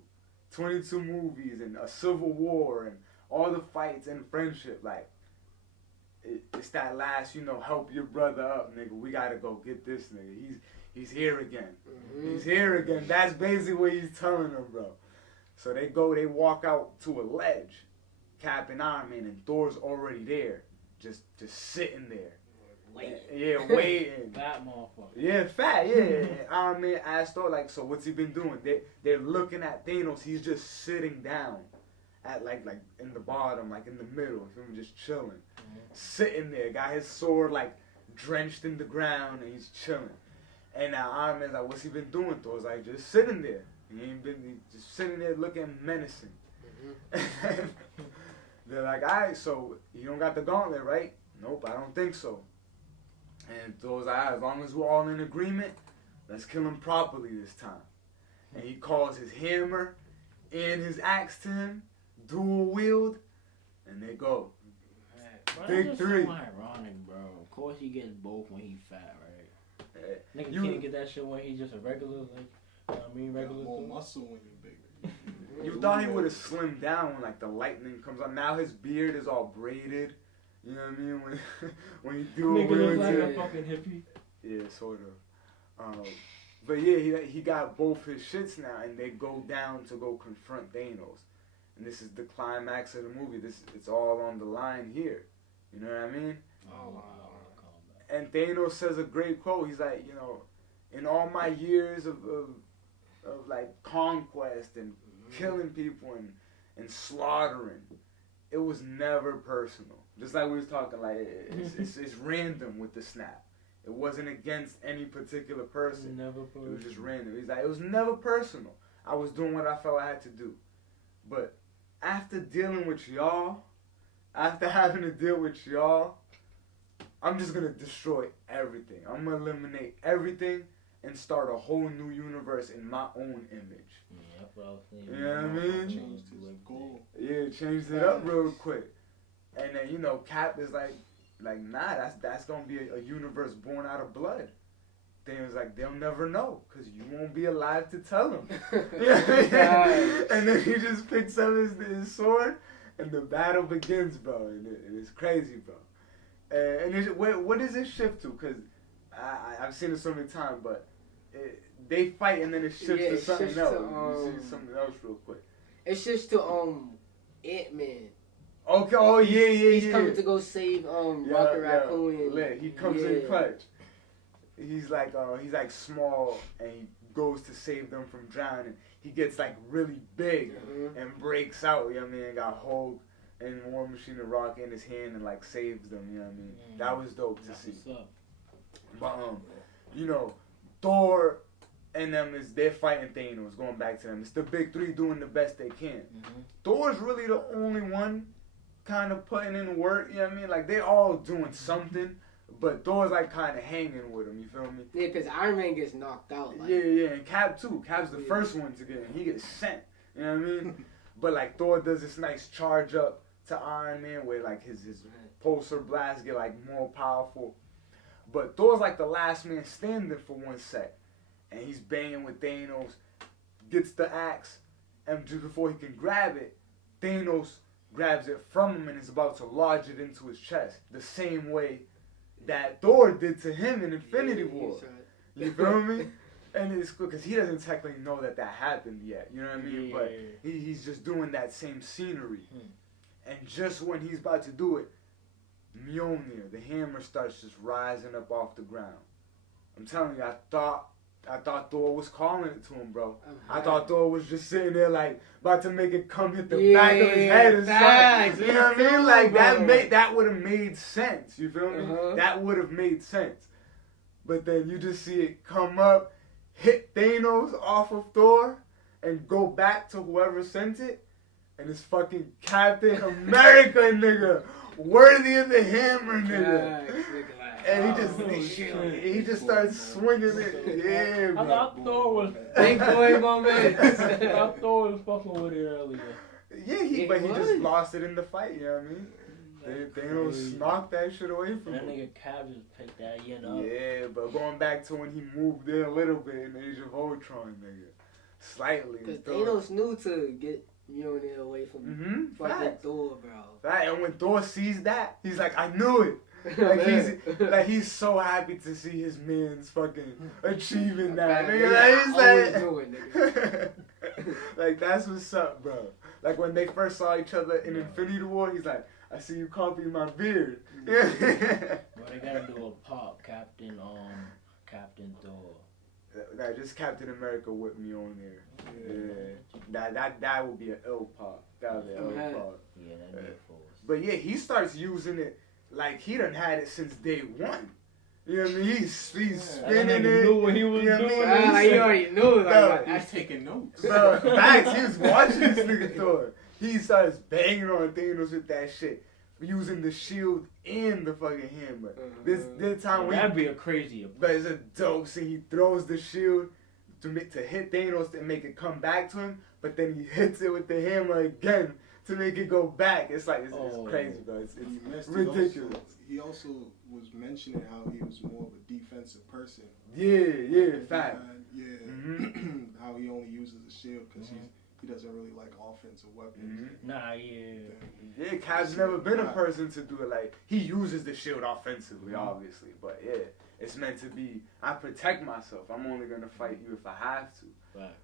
22 movies and a civil war and all the fights and friendship, like, it's that last, you know, help your brother up, nigga. We gotta go get this nigga. He's here again. He's here again. That's basically what he's telling them, bro. So they walk out to a ledge, Cap and Iron Man, and Thor's already there, just sitting there. Waiting. Fat motherfucker. Yeah, fat, yeah. Iron Man asked Thor, like, so what's he been doing? They're looking at Thanos. He's just sitting down at, like in the bottom, like in the middle. Him just chilling. Sitting there. Got his sword, like, drenched in the ground, and he's chilling. And now Iron Man's like, what's he been doing? Thor's like, just sitting there. He's just sitting there looking menacing. They're like, all right, so you don't got the gauntlet, right? Nope, I don't think so. And Thor's like, as long as we're all in agreement, let's kill him properly this time. And he calls his hammer and his axe to him, dual wield, and they go. Bro, Big that's three. So ironic, bro. Of course he gets both when he fat, right? Nigga You- can't get that shit when he just a regular, like, you know what I mean, regular. More dude. muscle when you're bigger. You thought he would have slimmed down when like the lightning comes on. Now his beard is all braided. You know what I mean? When you do a Nigga wheel looks like to a fucking hippie. yeah, sort of. But yeah, he got both his shits now, and they go down to go confront Thanos. And this is the climax of the movie. It's all on the line here. You know what I mean? Oh wow. And Thanos says a great quote. He's like, you know, in all my years of like conquest and killing people and slaughtering, it was never personal. Just like we was talking, like it's random with the snap. It wasn't against any particular person. Never It was just random. He's like, it was never personal. I was doing what I felt I had to do. But after dealing with y'all, after having to deal with y'all, I'm just gonna destroy everything. I'm gonna eliminate everything, and start a whole new universe in my own image. Yeah, that's what I was thinking. You know what I mean? Changed his goal. Yeah, changed it up real quick. And then, you know, Cap is like nah, that's gonna be a universe born out of blood. Then was like, they'll never know, because you won't be alive to tell them. And then he just picks up his sword, and the battle begins, bro. And it's crazy, bro. And what does it shift to? Because I've seen it so many times, but they fight, and then it shifts to something else. You see something else real quick. It shifts to Ant-Man. Okay, oh yeah. He's coming to go save Rocket Raccoon. And he comes in clutch. He's like small, and he goes to save them from drowning. He gets like really big and breaks out. You know what I mean? Got Hulk and War Machine and Rocket in his hand and like saves them. You know what I mean? That was dope to see. But you know, Thor and them they're fighting Thanos. Going back to them, it's the big three doing the best they can. Thor's really the only one kind of putting in work. You know what I mean? Like they all doing something. But Thor's like kind of hanging with him, you feel me? Yeah, because Iron Man gets knocked out. Like. Yeah, and Cap too. Cap's the first one to get in. He gets sent, you know what I mean? But like Thor does this nice charge up to Iron Man where like his pulsar blasts get like more powerful. But Thor's like the last man standing for one sec. And he's banging with Thanos, gets the axe, and just before he can grab it, Thanos grabs it from him and is about to lodge it into his chest. The same way that Thor did to him in Infinity War. You feel me? And it's cool because he doesn't technically know that happened yet. You know what I mean? Yeah. But he's just doing that same scenery. And just when he's about to do it, Mjolnir, the hammer, starts just rising up off the ground. I'm telling you, I thought Thor was calling it to him, bro. I thought Thor was just sitting there like about to make it come hit the back of his head and something. You know what I mean? Like that would have made sense. You feel me? That would have made sense. But then you just see it come up, hit Thanos off of Thor, and go back to whoever sent it, and it's fucking Captain America, nigga, worthy of the hammer, nigga. And he just starts swinging it. Yeah, bro. I thought Thor was big boy moment. I thought Thor was fucking with it earlier. Yeah, but he just lost it in the fight. You know what I mean? They don't knock that shit away from him. That nigga Cap just picked that up. Yeah, but going back to when he moved in a little bit in Age of Ultron, nigga, slightly. Because Thanos knew to get Mjolnir away from fucking Thor, bro. Right, and when Thor sees that, he's like, I knew it. He's so happy to see his man's fucking achieving that. Nigga. Like that's what's up, bro. Like when they first saw each other in Infinity War, he's like, I see you copying my beard. Well, they gotta do a pop, Captain Thor. Like just Captain America with Mjolnir. Yeah. That would be an ill pop. That would be an ill pop. Yeah, that'd be a force. But yeah, he starts using it like he done had it since day one. You know what I mean? He's spinning it. Knew what he was doing. He already knew. Like, he's taking notes. Bro, Max, he was watching this nigga Thor. He starts banging on Thanos with that shit, using the shield and the fucking hammer. This time that'd be a crazy. But it's a dope scene. He throws the shield to hit Thanos and make it come back to him, but then he hits it with the hammer again to make it go back. It's like it's crazy, bro. It's ridiculous. He also was mentioning how he was more of a defensive person. Yeah, fact. How he only uses a shield because he doesn't really like offensive weapons. Yeah, Cap's never been a person to do it. Like he uses the shield offensively, obviously, but yeah, it's meant to be. I protect myself. I'm only gonna fight you if I have to. Right.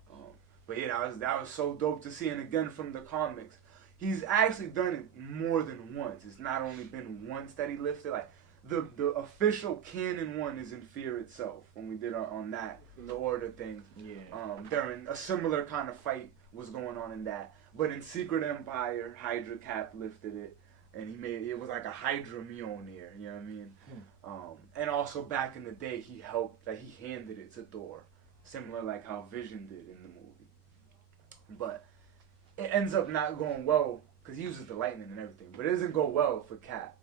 But yeah, that was so dope to see. And again, from the comics, he's actually done it more than once. It's not only been once that he lifted. Like the official canon one is in Fear Itself when we did on that the Order thing. Yeah. During a similar kind of fight was going on in that. But in Secret Empire, Hydra Cap lifted it, and he made it was like a Hydra Mjolnir. You know what I mean? And also back in the day, he helped. Like he handed it to Thor, similar like how Vision did in the movie. But it ends up not going well because he uses the lightning and everything. But it doesn't go well for Cap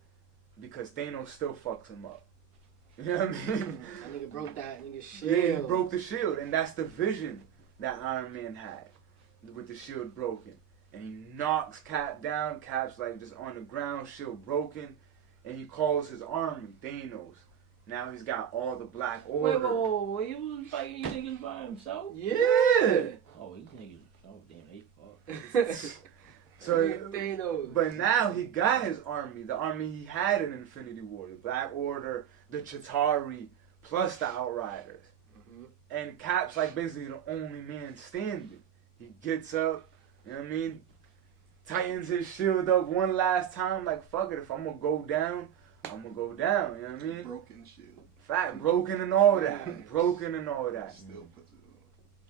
because Thanos still fucks him up. You know what I mean? That nigga broke that nigga's shield. Yeah, he broke the shield, and that's the vision that Iron Man had, with the shield broken. And he knocks Cap down. Cap's like just on the ground, shield broken, and he calls his army, Thanos. Now he's got all the Black Order. Wait, he was fighting these niggas by himself? Yeah. Oh, these niggas, oh damn, they fucked. So, Thanos. but now he got his army, the army he had in Infinity War, the Black Order, the Chitauri, plus the Outriders. And Cap's like basically the only man standing. He gets up, you know what I mean? Tightens his shield up one last time, like fuck it, if I'm gonna go down, I'm gonna go down, you know what I mean? Broken shield. Fact, broken and all that. Broken and all that. Still puts it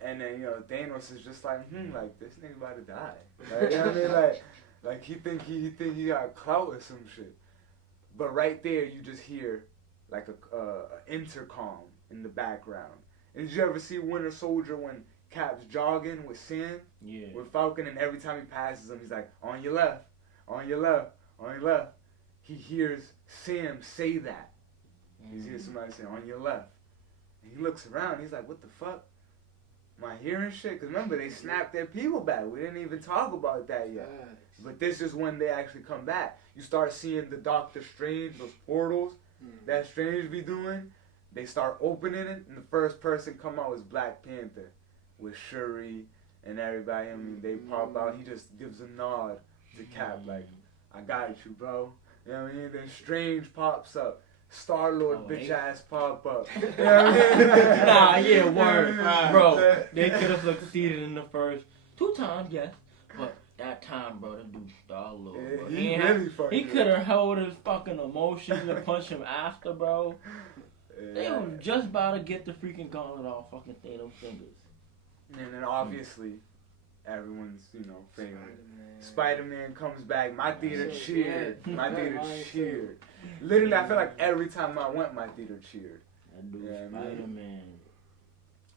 on. And then, you know, Thanos is just like, like this nigga about to die. Like, you know what I mean? Like he think he got clout or some shit. But right there you just hear like a intercom in the background. And did you ever see Winter Soldier when Cap's jogging with Sam? Yeah. With Falcon, and every time he passes him, he's like, on your left, on your left, on your left. He hears Sam say that. He hears somebody say, on your left. And he looks around, he's like, what the fuck? Am I hearing shit? Because remember, they snapped their people back. We didn't even talk about that yet. But this is when they actually come back. You start seeing the Doctor Strange, those portals that Strange be doing. They start opening it, and the first person come out is Black Panther with Shuri and everybody. I mean, they pop out. He just gives a nod to Cap, like, I got you, bro. You know what I mean? Then Strange pops up. Star-Lord bitch ass pop up. You know what I mean? Nah, yeah, word. Bro, they could have succeeded in the first 2 times, yes. But that time, bro, that dude Star-Lord, bro. He could have held his fucking emotions and punched him after, bro. They was just about to get the freaking gauntlet off fucking Thanos' fingers. And then obviously, everyone's, you know, favorite. Spider-Man comes back. My theater cheered. My theater cheered. Literally, I feel like every time I went, my theater cheered. That dude Spider-Man.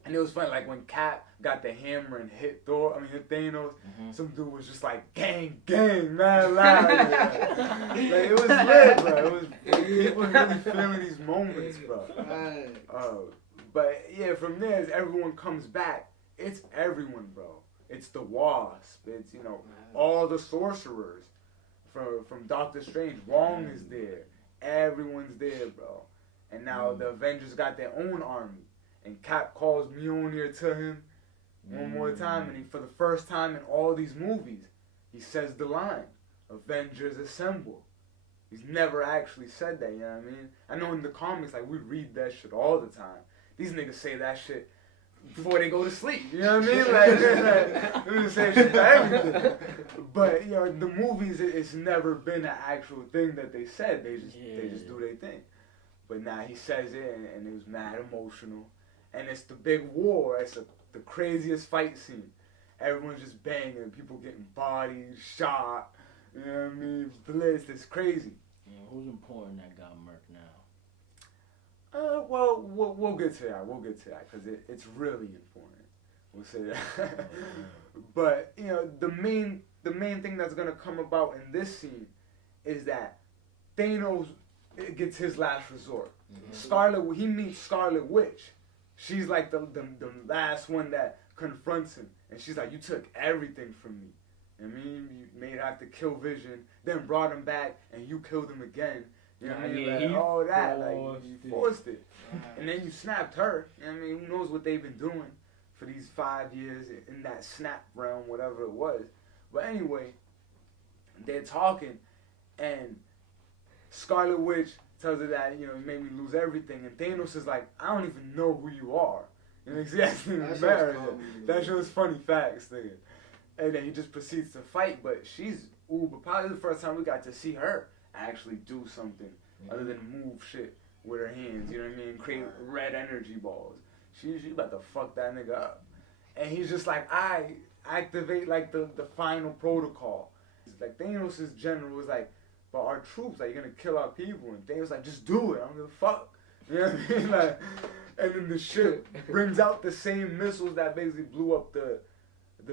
And it was funny, like when Cap got the hammer and hit hit Thanos, some dude was just like, gang, gang, man, loud. Like, it was lit, bro. People really feeling these moments, bro. But yeah, from there, as everyone comes back, it's everyone, bro. It's the Wasp. It's, you know, all the sorcerers from Doctor Strange. Wong is there. Everyone's there, bro. And now the Avengers got their own army. And Cap calls Mjolnir to him one more time. And for the first time in all these movies, he says the line, Avengers Assemble. He's never actually said that, you know what I mean? I know in the comics, like, we read that shit all the time. These niggas say that shit before they go to sleep, you know what I mean? Like we just say shit for everything. But, you know, the movies, it's never been an actual thing that they said. They just do their thing. But now he says it, and it was mad emotional. And it's the big war. It's the craziest fight scene. Everyone's just banging, people getting bodied, shot. You know what I mean? Blitzed. It's crazy. Yeah, who's important that got murked now? Well, we'll get to that. We'll get to that because it's really important. We'll say that. But you know, the main thing that's gonna come about in this scene is that Thanos gets his last resort. He meets Scarlet Witch. She's like the last one that confronts him, and she's like, "You took everything from me. I mean, you made her have to kill Vision, then brought him back, and you killed him again." You know what I mean? Like, all that, like, you forced it. And then you snapped her. You know what I mean? Who knows what they've been doing for these 5 years in that snap realm, whatever it was. But anyway, they're talking, and Scarlet Witch tells her that, you know, you made me lose everything. And Thanos is like, I don't even know who you are. You know, he hasn't even met her yet. That shows funny facts, nigga. And then he just proceeds to fight, but she's uber. Probably the first time we got to see her actually do something other than move shit with her hands, you know what I mean? Create red energy balls. She about to fuck that nigga up. And he's just like, I activate like the final protocol. It's like Thanos' general was like, but our troops, like, you're gonna kill our people. And Thanos like, just do it, I don't give a fuck. You know what I mean? Like, and then the ship brings out the same missiles that basically blew up the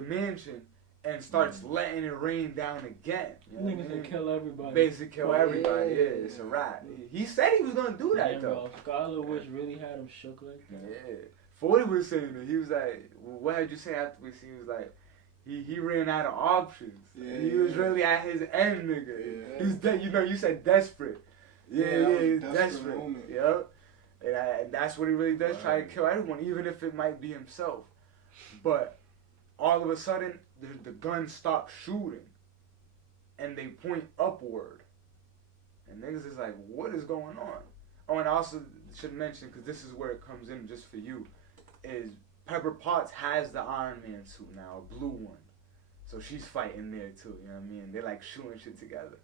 mansion. and starts letting it rain down again. You know Niggas can kill everybody. Basically kill everybody. Yeah, it's a wrap. He said he was gonna do that though. Scarlet Witch really had him shook like that. Yeah. 40 was saying that he was like, well, what did you say afterwards? He was like, he ran out of options. Yeah, he was really at his end, nigga. Yeah. He was you said desperate. Yeah, he was desperate. Moment. Yep. And that's what he really does, try to kill everyone, even if it might be himself. But all of a sudden, the gun stops shooting, and they point upward. And niggas is like, what is going on? Oh, and I also should mention, because this is where it comes in just for you, is Pepper Potts has the Iron Man suit now, a blue one. So she's fighting there too, you know what I mean? They're like shooting shit together.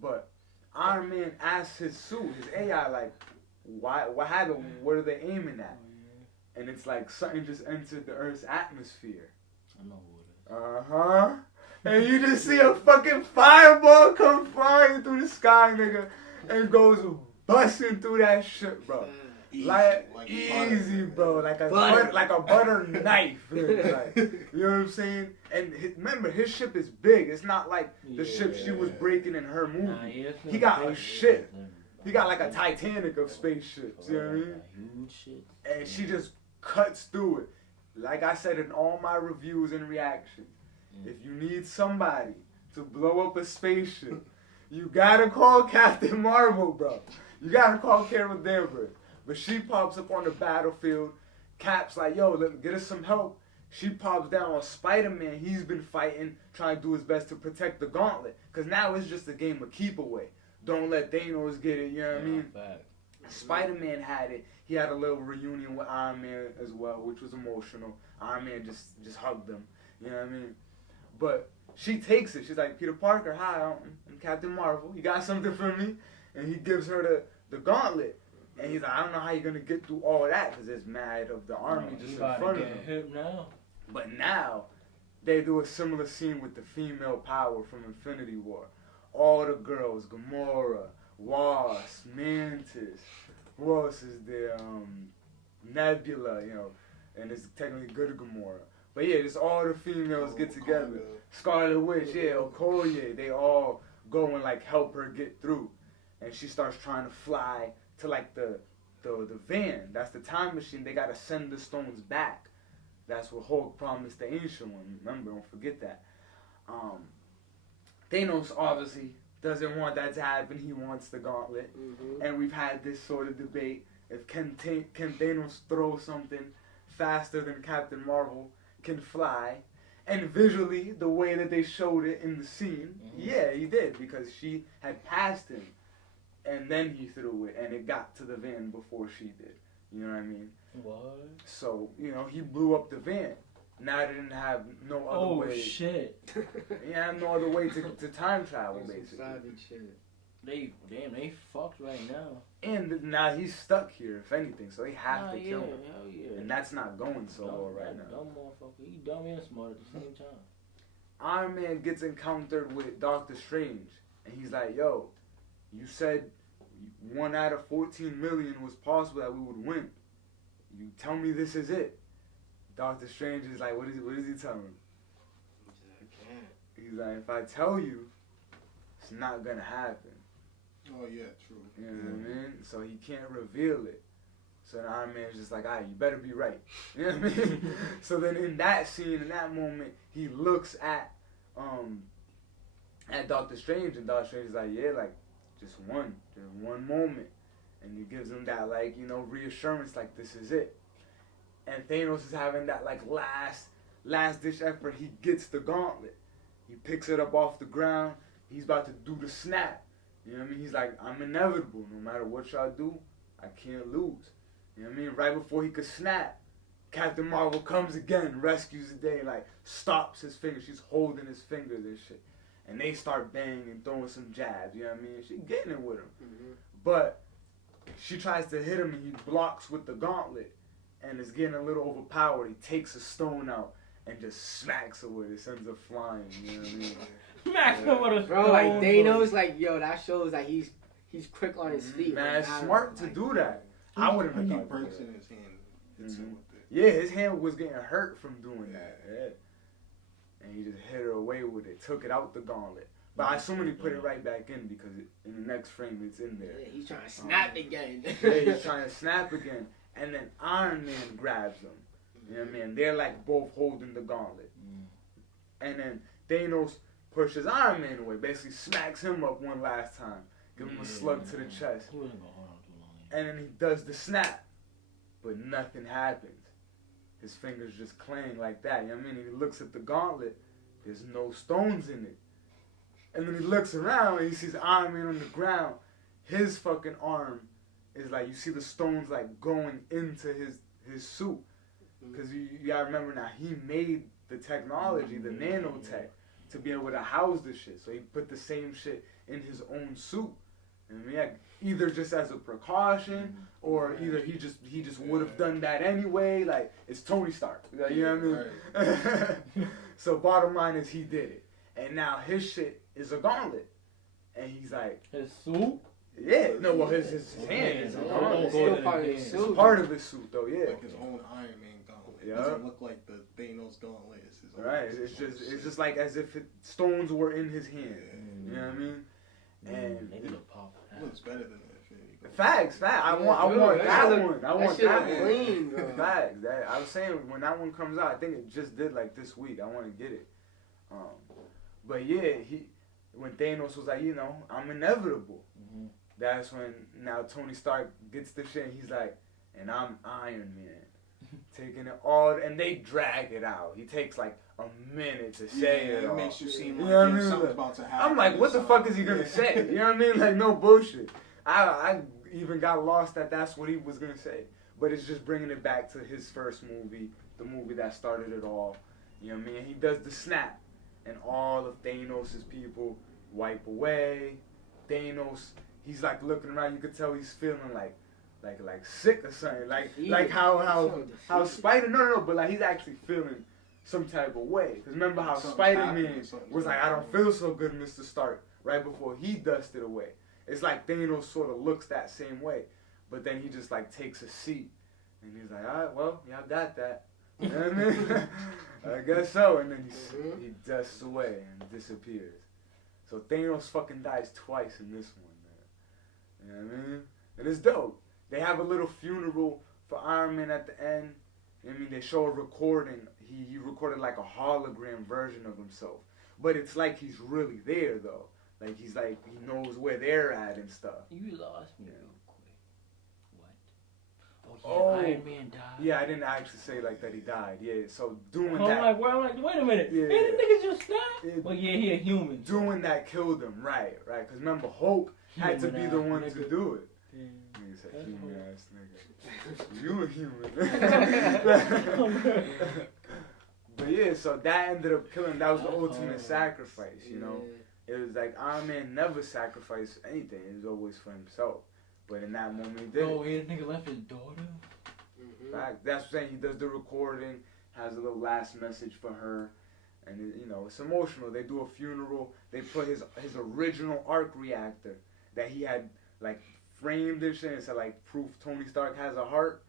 But Iron Man asks his suit, his AI, like, what happened? What are they aiming at? And it's like something just entered the Earth's atmosphere. I know what it is. Uh-huh. And you just see a fucking fireball come flying through the sky, nigga, and goes busting through that shit, bro. Like easy, bro. Like a butter knife. Like, you know what I'm saying? And remember, his ship is big. It's not like the ship she was breaking in her movie. Nah, he got a ship. He got like a Titanic of spaceships. You know what I mean? Huge shit. And she just cuts through it. Like I said in all my reviews and reactions, if you need somebody to blow up a spaceship, you gotta call Captain Marvel, bro. You gotta call Carol Danvers. But she pops up on the battlefield. Cap's like, yo, get us some help. She pops down on Spider-Man. He's been fighting, trying to do his best to protect the gauntlet. Because now it's just a game of keep away. Don't let Thanos get it, you know what I mean? Spider-Man had it. He had a little reunion with Iron Man as well, which was emotional. Iron Man just hugged him, you know what I mean? But she takes it. She's like, Peter Parker, hi, I'm Captain Marvel. You got something for me? And he gives her the gauntlet. And he's like, I don't know how you're going to get through all that because there's mad of the army just in front of him. Now. But now, they do a similar scene with the female power from Infinity War. All the girls, Gamora, Wasp, Mantis, who else is there? Nebula, you know, and it's technically good Gamora. But yeah, just all the females get together. Scarlet Witch, yeah, Okoye, they all go and like help her get through. And she starts trying to fly to like the van. That's the time machine. They gotta send the stones back. That's what Hulk promised the Ancient One. Remember, don't forget that. Thanos obviously doesn't want that to happen. He wants the gauntlet. And we've had this sort of debate. If can Thanos throw something faster than Captain Marvel can fly? And visually, the way that they showed it in the scene, yeah, he did. Because she had passed him. And then he threw it. And it got to the van before she did. You know what I mean? What? So, you know, he blew up the van. Now they didn't have no other way. Oh, shit. They have no other way to time travel, basically. They fucked right now. And now he's stuck here, if anything, so they have to kill him. Hell yeah. And that's not going so well right now. Dumb motherfucker. He dumb and smart at the same time. Iron Man gets encountered with Doctor Strange, and he's like, yo, you said 1 out of 14 million was possible that we would win. You tell me this is it. Doctor Strange is like, what is he telling him? I can't. He's like, if I tell you, it's not gonna happen. Oh yeah, true. You know what I mean? So he can't reveal it. So the Iron Man's just like, alright, you better be right. You know what I mean? So then in that scene, in that moment, he looks at Doctor Strange, and Doctor Strange is like, yeah, like, just one moment. And he gives him that, like, you know, reassurance, like, this is it. And Thanos is having that, like, last ditch effort. He gets the gauntlet. He picks it up off the ground. He's about to do the snap. You know what I mean? He's like, I'm inevitable. No matter what y'all do, I can't lose. You know what I mean? Right before he could snap, Captain Marvel comes again, rescues the day, like, stops his fingers. She's holding his fingers and shit. And they start banging and throwing some jabs. You know what I mean? She getting it with him. But she tries to hit him, and he blocks with the gauntlet. And is getting a little overpowered. He takes a stone out and just smacks her with it. Sends her flying. You know what I mean? Smacks her with a stone. Bro, like, Thanos, like, yo, that shows that he's quick on his feet. Man, it's smart to do that. I wouldn't have done breaks in his hand. Hits him with it. Yeah, his hand was getting hurt from doing that. Yeah. and he just hit her away with it, took it out the gauntlet. But I assume he put it right back in because in the next frame it's in there. Yeah, he's trying to snap again. Yeah, he's trying to snap again. And then Iron Man grabs him. You know what I mean? They're like both holding the gauntlet. And then Thanos pushes Iron Man away, basically smacks him up one last time. Give him a slug to the chest. He wasn't gonna hold on too long. And then he does the snap. But nothing happens. His fingers just clang like that. You know what I mean? He looks at the gauntlet. There's no stones in it. And then he looks around and he sees Iron Man on the ground. His fucking arm is like, you see the stones like going into his suit. Because you gotta remember now, he made the technology, the nanotech, to be able to house the shit. So he put the same shit in his own suit. And I mean, either just as a precaution, or either he just would have done that anyway. Like, it's Tony Stark. Like, you know what I mean? So bottom line is he did it. And now his shit is a gauntlet. And he's like... His suit? Yeah. No, well, his hand is a gauntlet. It's still part of his suit. It's part of his suit, though, yeah. Like his own Iron Man gauntlet. It doesn't look like the Thanos gauntlet. It's his own. Right. It's just like as if stones were in his hand. You know what I mean? And they need a pop. It looks better than the Infinity Gauntlet. Facts. I want that one. I want that one. Clean, bro. Facts. I was saying when that one comes out, I think it just did like this week. I want to get it. But yeah, when Thanos was like, you know, I'm inevitable. That's when now Tony Stark gets the shit and he's like, and I'm Iron Man. Taking it all, and they drag it out. He takes like a minute to say it all. It makes you seem like something's about to happen. I'm like, what the fuck is he gonna say? You know what I mean? Like, no bullshit. I even got lost that that's what he was gonna say. But it's just bringing it back to his first movie, the movie that started it all. You know what I mean? He does the snap, and all of Thanos' people wipe away. Thanos, he's like looking around. You could tell he's feeling like sick or something. Like how Spider. No. But like he's actually feeling some type of way. Cause remember how Spider-Man was like, I don't feel so good, Mr. Stark, right before he dusted away. It's like Thanos sort of looks that same way, but then he just like takes a seat and he's like, all right, well, y'all got that. You know what I mean? I guess so. And then he dusts away and disappears. So Thanos fucking dies twice in this one, man. You know what I mean? And it's dope. They have a little funeral for Iron Man at the end. I mean, they show a recording. He recorded like a hologram version of himself. But it's like he's really there, though. Like, he's like, he knows where they're at and stuff. You lost me real quick. What? Oh, yeah, Iron Man died. Yeah, I didn't actually say like that he died. Yeah, so doing I'm that. I'm like, wait a minute. Yeah. Hey, the nigga just died? Well, yeah, he a human. Doing that killed him, right. Because remember, Hulk had to be the one to do it. Nigga said, human ass nigga. You a human. But yeah, so that ended up killing. That was the ultimate sacrifice, you know. It was like Iron Man never sacrificed anything. It was always for himself. But in that moment, he did. Oh, yeah, the nigga left his daughter. Fact. That's what I'm saying. He does the recording, has a little last message for her, and you know it's emotional. They do a funeral. They put his original arc reactor that he had like framed and shit and said like proof Tony Stark has a heart,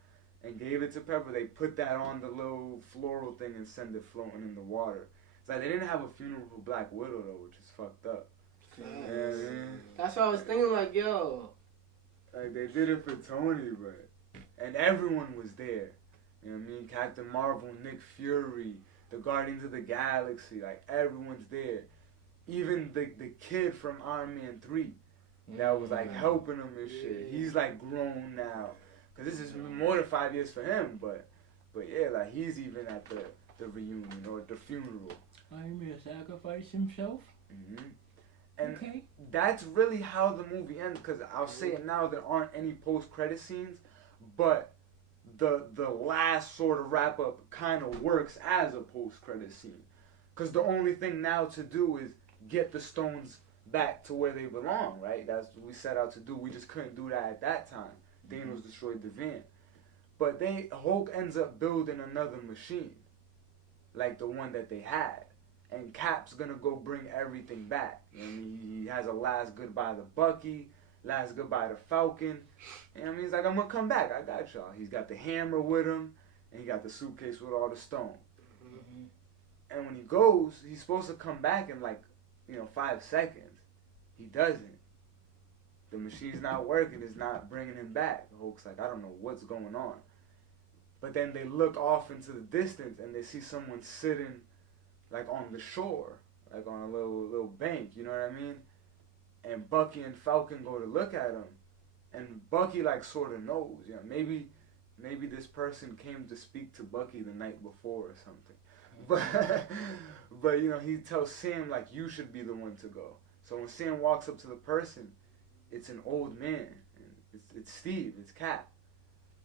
and gave it to Pepper. They put that on the little floral thing and send it floating in the water. It's like they didn't have a funeral for Black Widow though, which is fucked up. Yeah, that's what I was thinking. Like, yo, like they did it for Tony, but and everyone was there. You know what I mean? Captain Marvel, Nick Fury, the Guardians of the Galaxy, like everyone's there. Even the kid from Iron Man 3 that was like helping him and shit. He's like grown now. Cause this is more than 5 years for him, but yeah, like he's even at the reunion or the funeral. Iron Man sacrificed himself? And that's really how the movie ends, because I'll say it now, there aren't any post-credit scenes, but the last sort of wrap-up kind of works as a post-credit scene. Because the only thing now to do is get the stones back to where they belong, right? That's what we set out to do. We just couldn't do that at that time. Thanos destroyed the van. But Hulk ends up building another machine, like the one that they had. And Cap's gonna go bring everything back. And he has a last goodbye to Bucky, last goodbye to Falcon. And I mean, he's like, I'm gonna come back. I got y'all. He's got the hammer with him, and he got the suitcase with all the stone. And when he goes, he's supposed to come back in like, 5 seconds. He doesn't. The machine's not working. It's not bringing him back. The Hulk's like, I don't know what's going on. But then they look off into the distance and they see someone sitting like on the shore, like on a little bank, you know what I mean? And Bucky and Falcon go to look at him, and Bucky like sort of knows, maybe this person came to speak to Bucky the night before or something. But he tells Sam like, you should be the one to go. So when Sam walks up to the person, it's an old man. It's Steve. It's Cap.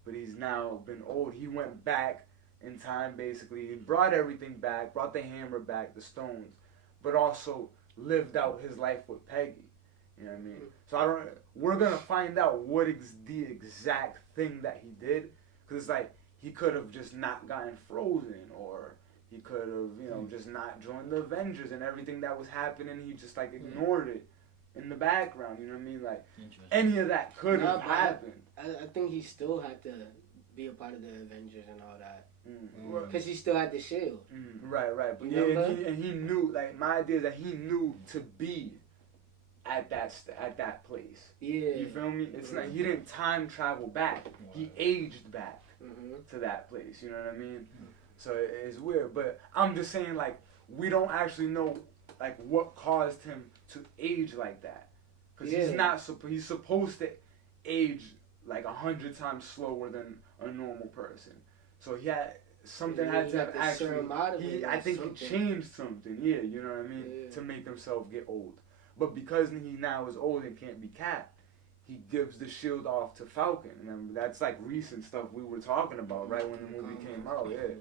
But he's now been old. He went back in time, basically. He brought everything back, brought the hammer back, the stones, but also lived out his life with Peggy. You know what I mean? So we're going to find out what the exact thing that he did. Because it's like, he could have just not gotten frozen, or he could have, just not joined the Avengers, and everything that was happening, he just like ignored it in the background. You know what I mean? Like, any of that could have happened. I think he still had to be a part of the Avengers and all that. Mm-hmm. Because he still had the shield. Mm-hmm. Right. But and he knew, like, my idea is that he knew to be at that place. Yeah. You feel me? It's not, he didn't time travel back. He aged back to that place. You know what I mean? So it's weird. But I'm just saying, like, we don't actually know, like, what caused him to age like that. Because he's supposed to age like 100 times slower than a normal person. So he had something had to have actually. I think he changed something. Yeah, you know what I mean, to make himself get old. But because he now is old and can't be Cap, he gives the shield off to Falcon. And that's like recent stuff we were talking about, right when the movie came out. Yeah,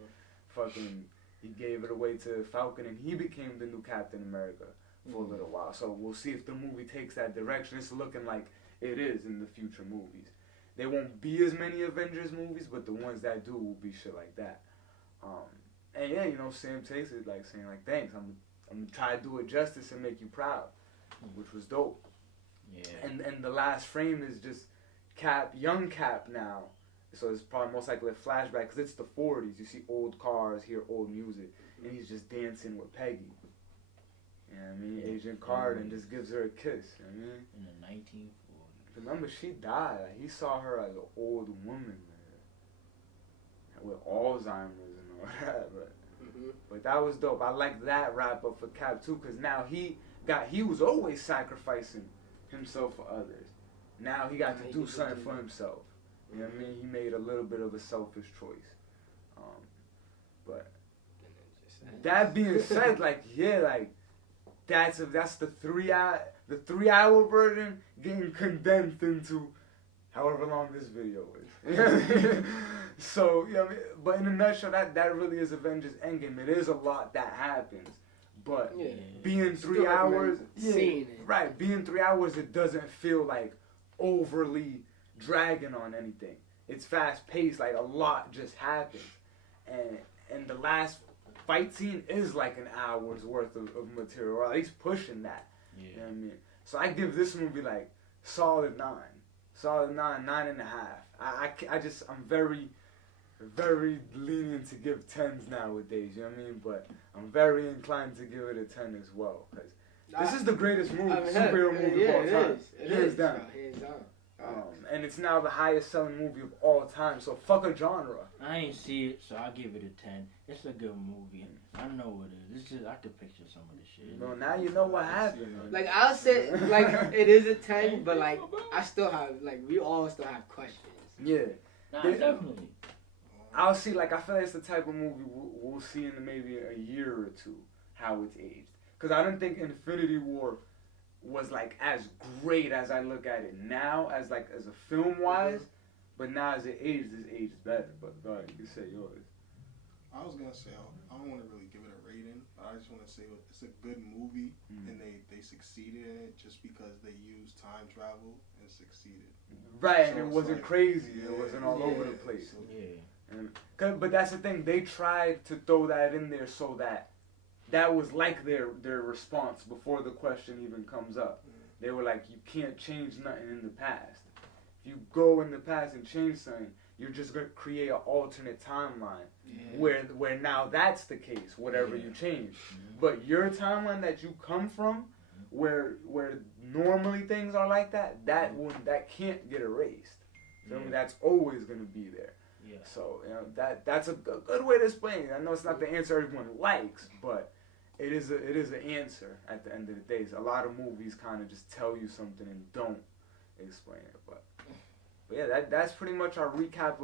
fucking, he gave it away to Falcon, and he became the new Captain America for a little while. So we'll see if the movie takes that direction. It's looking like it is in the future movies. There won't be as many Avengers movies, but the ones that do will be shit like that. And yeah, Sam takes it like saying like, thanks, I'm gonna try to do it justice and make you proud, which was dope. Yeah. And the last frame is just Cap, young Cap now. So it's probably most likely a flashback because it's the 40s. You see old cars, hear old music, and he's just dancing with Peggy. You know what I mean? Agent Carter, and just gives her a kiss. You know what I mean? In the 1940s. Remember, she died. Like, he saw her as an old woman, man, with Alzheimer's and all that. But that was dope. I like that wrap up for Cap too, because now he was always sacrificing himself for others. Now he got to do something for himself. You know what I mean? He made a little bit of a selfish choice. But that being said, like, yeah, like, that's the 3-hour version getting condensed into however long this video is. So, you know what I mean? But in a nutshell, that really is Avengers Endgame. It is a lot that happens. But being 3 hours, right, being 3 hours, it doesn't feel like overly dragging on anything. It's fast paced, like a lot just happens. And the last fight scene is like an hour's worth of material, or at least pushing that. Yeah. You know what I mean? So I give this movie like solid 9. Solid 9, 9.5. I'm very, very lenient to give 10s nowadays, you know what I mean? But I'm very inclined to give it a 10 as well, because this is the greatest superhero movie of all time. Hands down. And it's now the highest selling movie of all time, so fuck a genre. I ain't see it, so I'll give it a 10. It's a good movie. I know what it is. It's just, I could picture some of the shit. Well, now you know what happened. Like, I'll say, like, it is a 10, but, like, I still have, like, we all still have questions. Yeah. Nah, definitely. I'll see, like, I feel like it's the type of movie we'll see in maybe a year or two, how it's aged. Because I don't think Infinity War was like as great as I look at it now, as a film wise, but now as it ages better. But go ahead, you can say yours. I was gonna say I don't want to really give it a rating, but I just want to say it's a good movie, and they succeeded in it just because they used time travel and succeeded. Right, so and it wasn't like, crazy. It wasn't all over the place. So, but that's the thing. They tried to throw that in there so that was like their response before the question even comes up. They were like, you can't change nothing in the past. If you go in the past and change something, you're just gonna create an alternate timeline where now that's the case, whatever you change. But your timeline that you come from, where normally things are like that, that can't get erased. Feel me? That's always gonna be there. Yeah. So that's a good way to explain it. I know it's not the answer everyone likes, but it is an answer at the end of the day. So a lot of movies kind of just tell you something and don't explain it. But yeah, that's pretty much our recap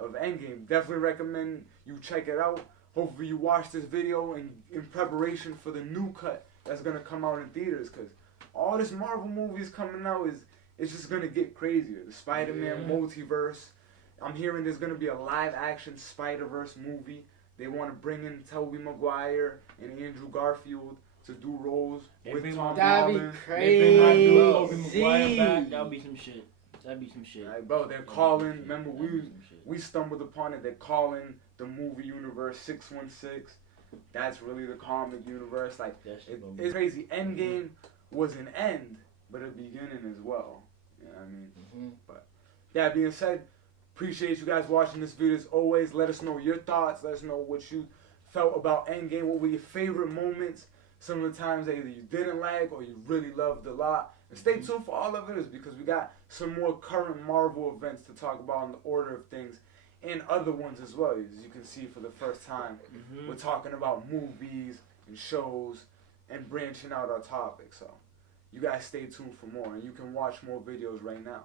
of Endgame. Definitely recommend you check it out. Hopefully you watch this video in preparation for the new cut that's gonna come out in theaters, because all this Marvel movies coming out it's just gonna get crazier. The Spider-Man multiverse. I'm hearing there's gonna be a live-action Spider-Verse movie. They want to bring in Tobey Maguire and Andrew Garfield to do roles with Tom That'd Holland. be crazy. Tobey Maguire back. That'd be some shit. Like, bro, they're calling. Remember, we stumbled upon it. They're calling the movie universe 616. That's really the comic universe. Like, it's crazy. Endgame was an end, but a beginning as well. You know what I mean? But that being said, appreciate you guys watching this video as always. Let us know your thoughts. Let us know what you felt about Endgame. What were your favorite moments? Some of the times that either you didn't like or you really loved a lot. And stay tuned for all of it, because we got some more current Marvel events to talk about in the order of things, and other ones as well. As you can see, for the first time, we're talking about movies and shows and branching out our topics. So you guys stay tuned for more, and you can watch more videos right now.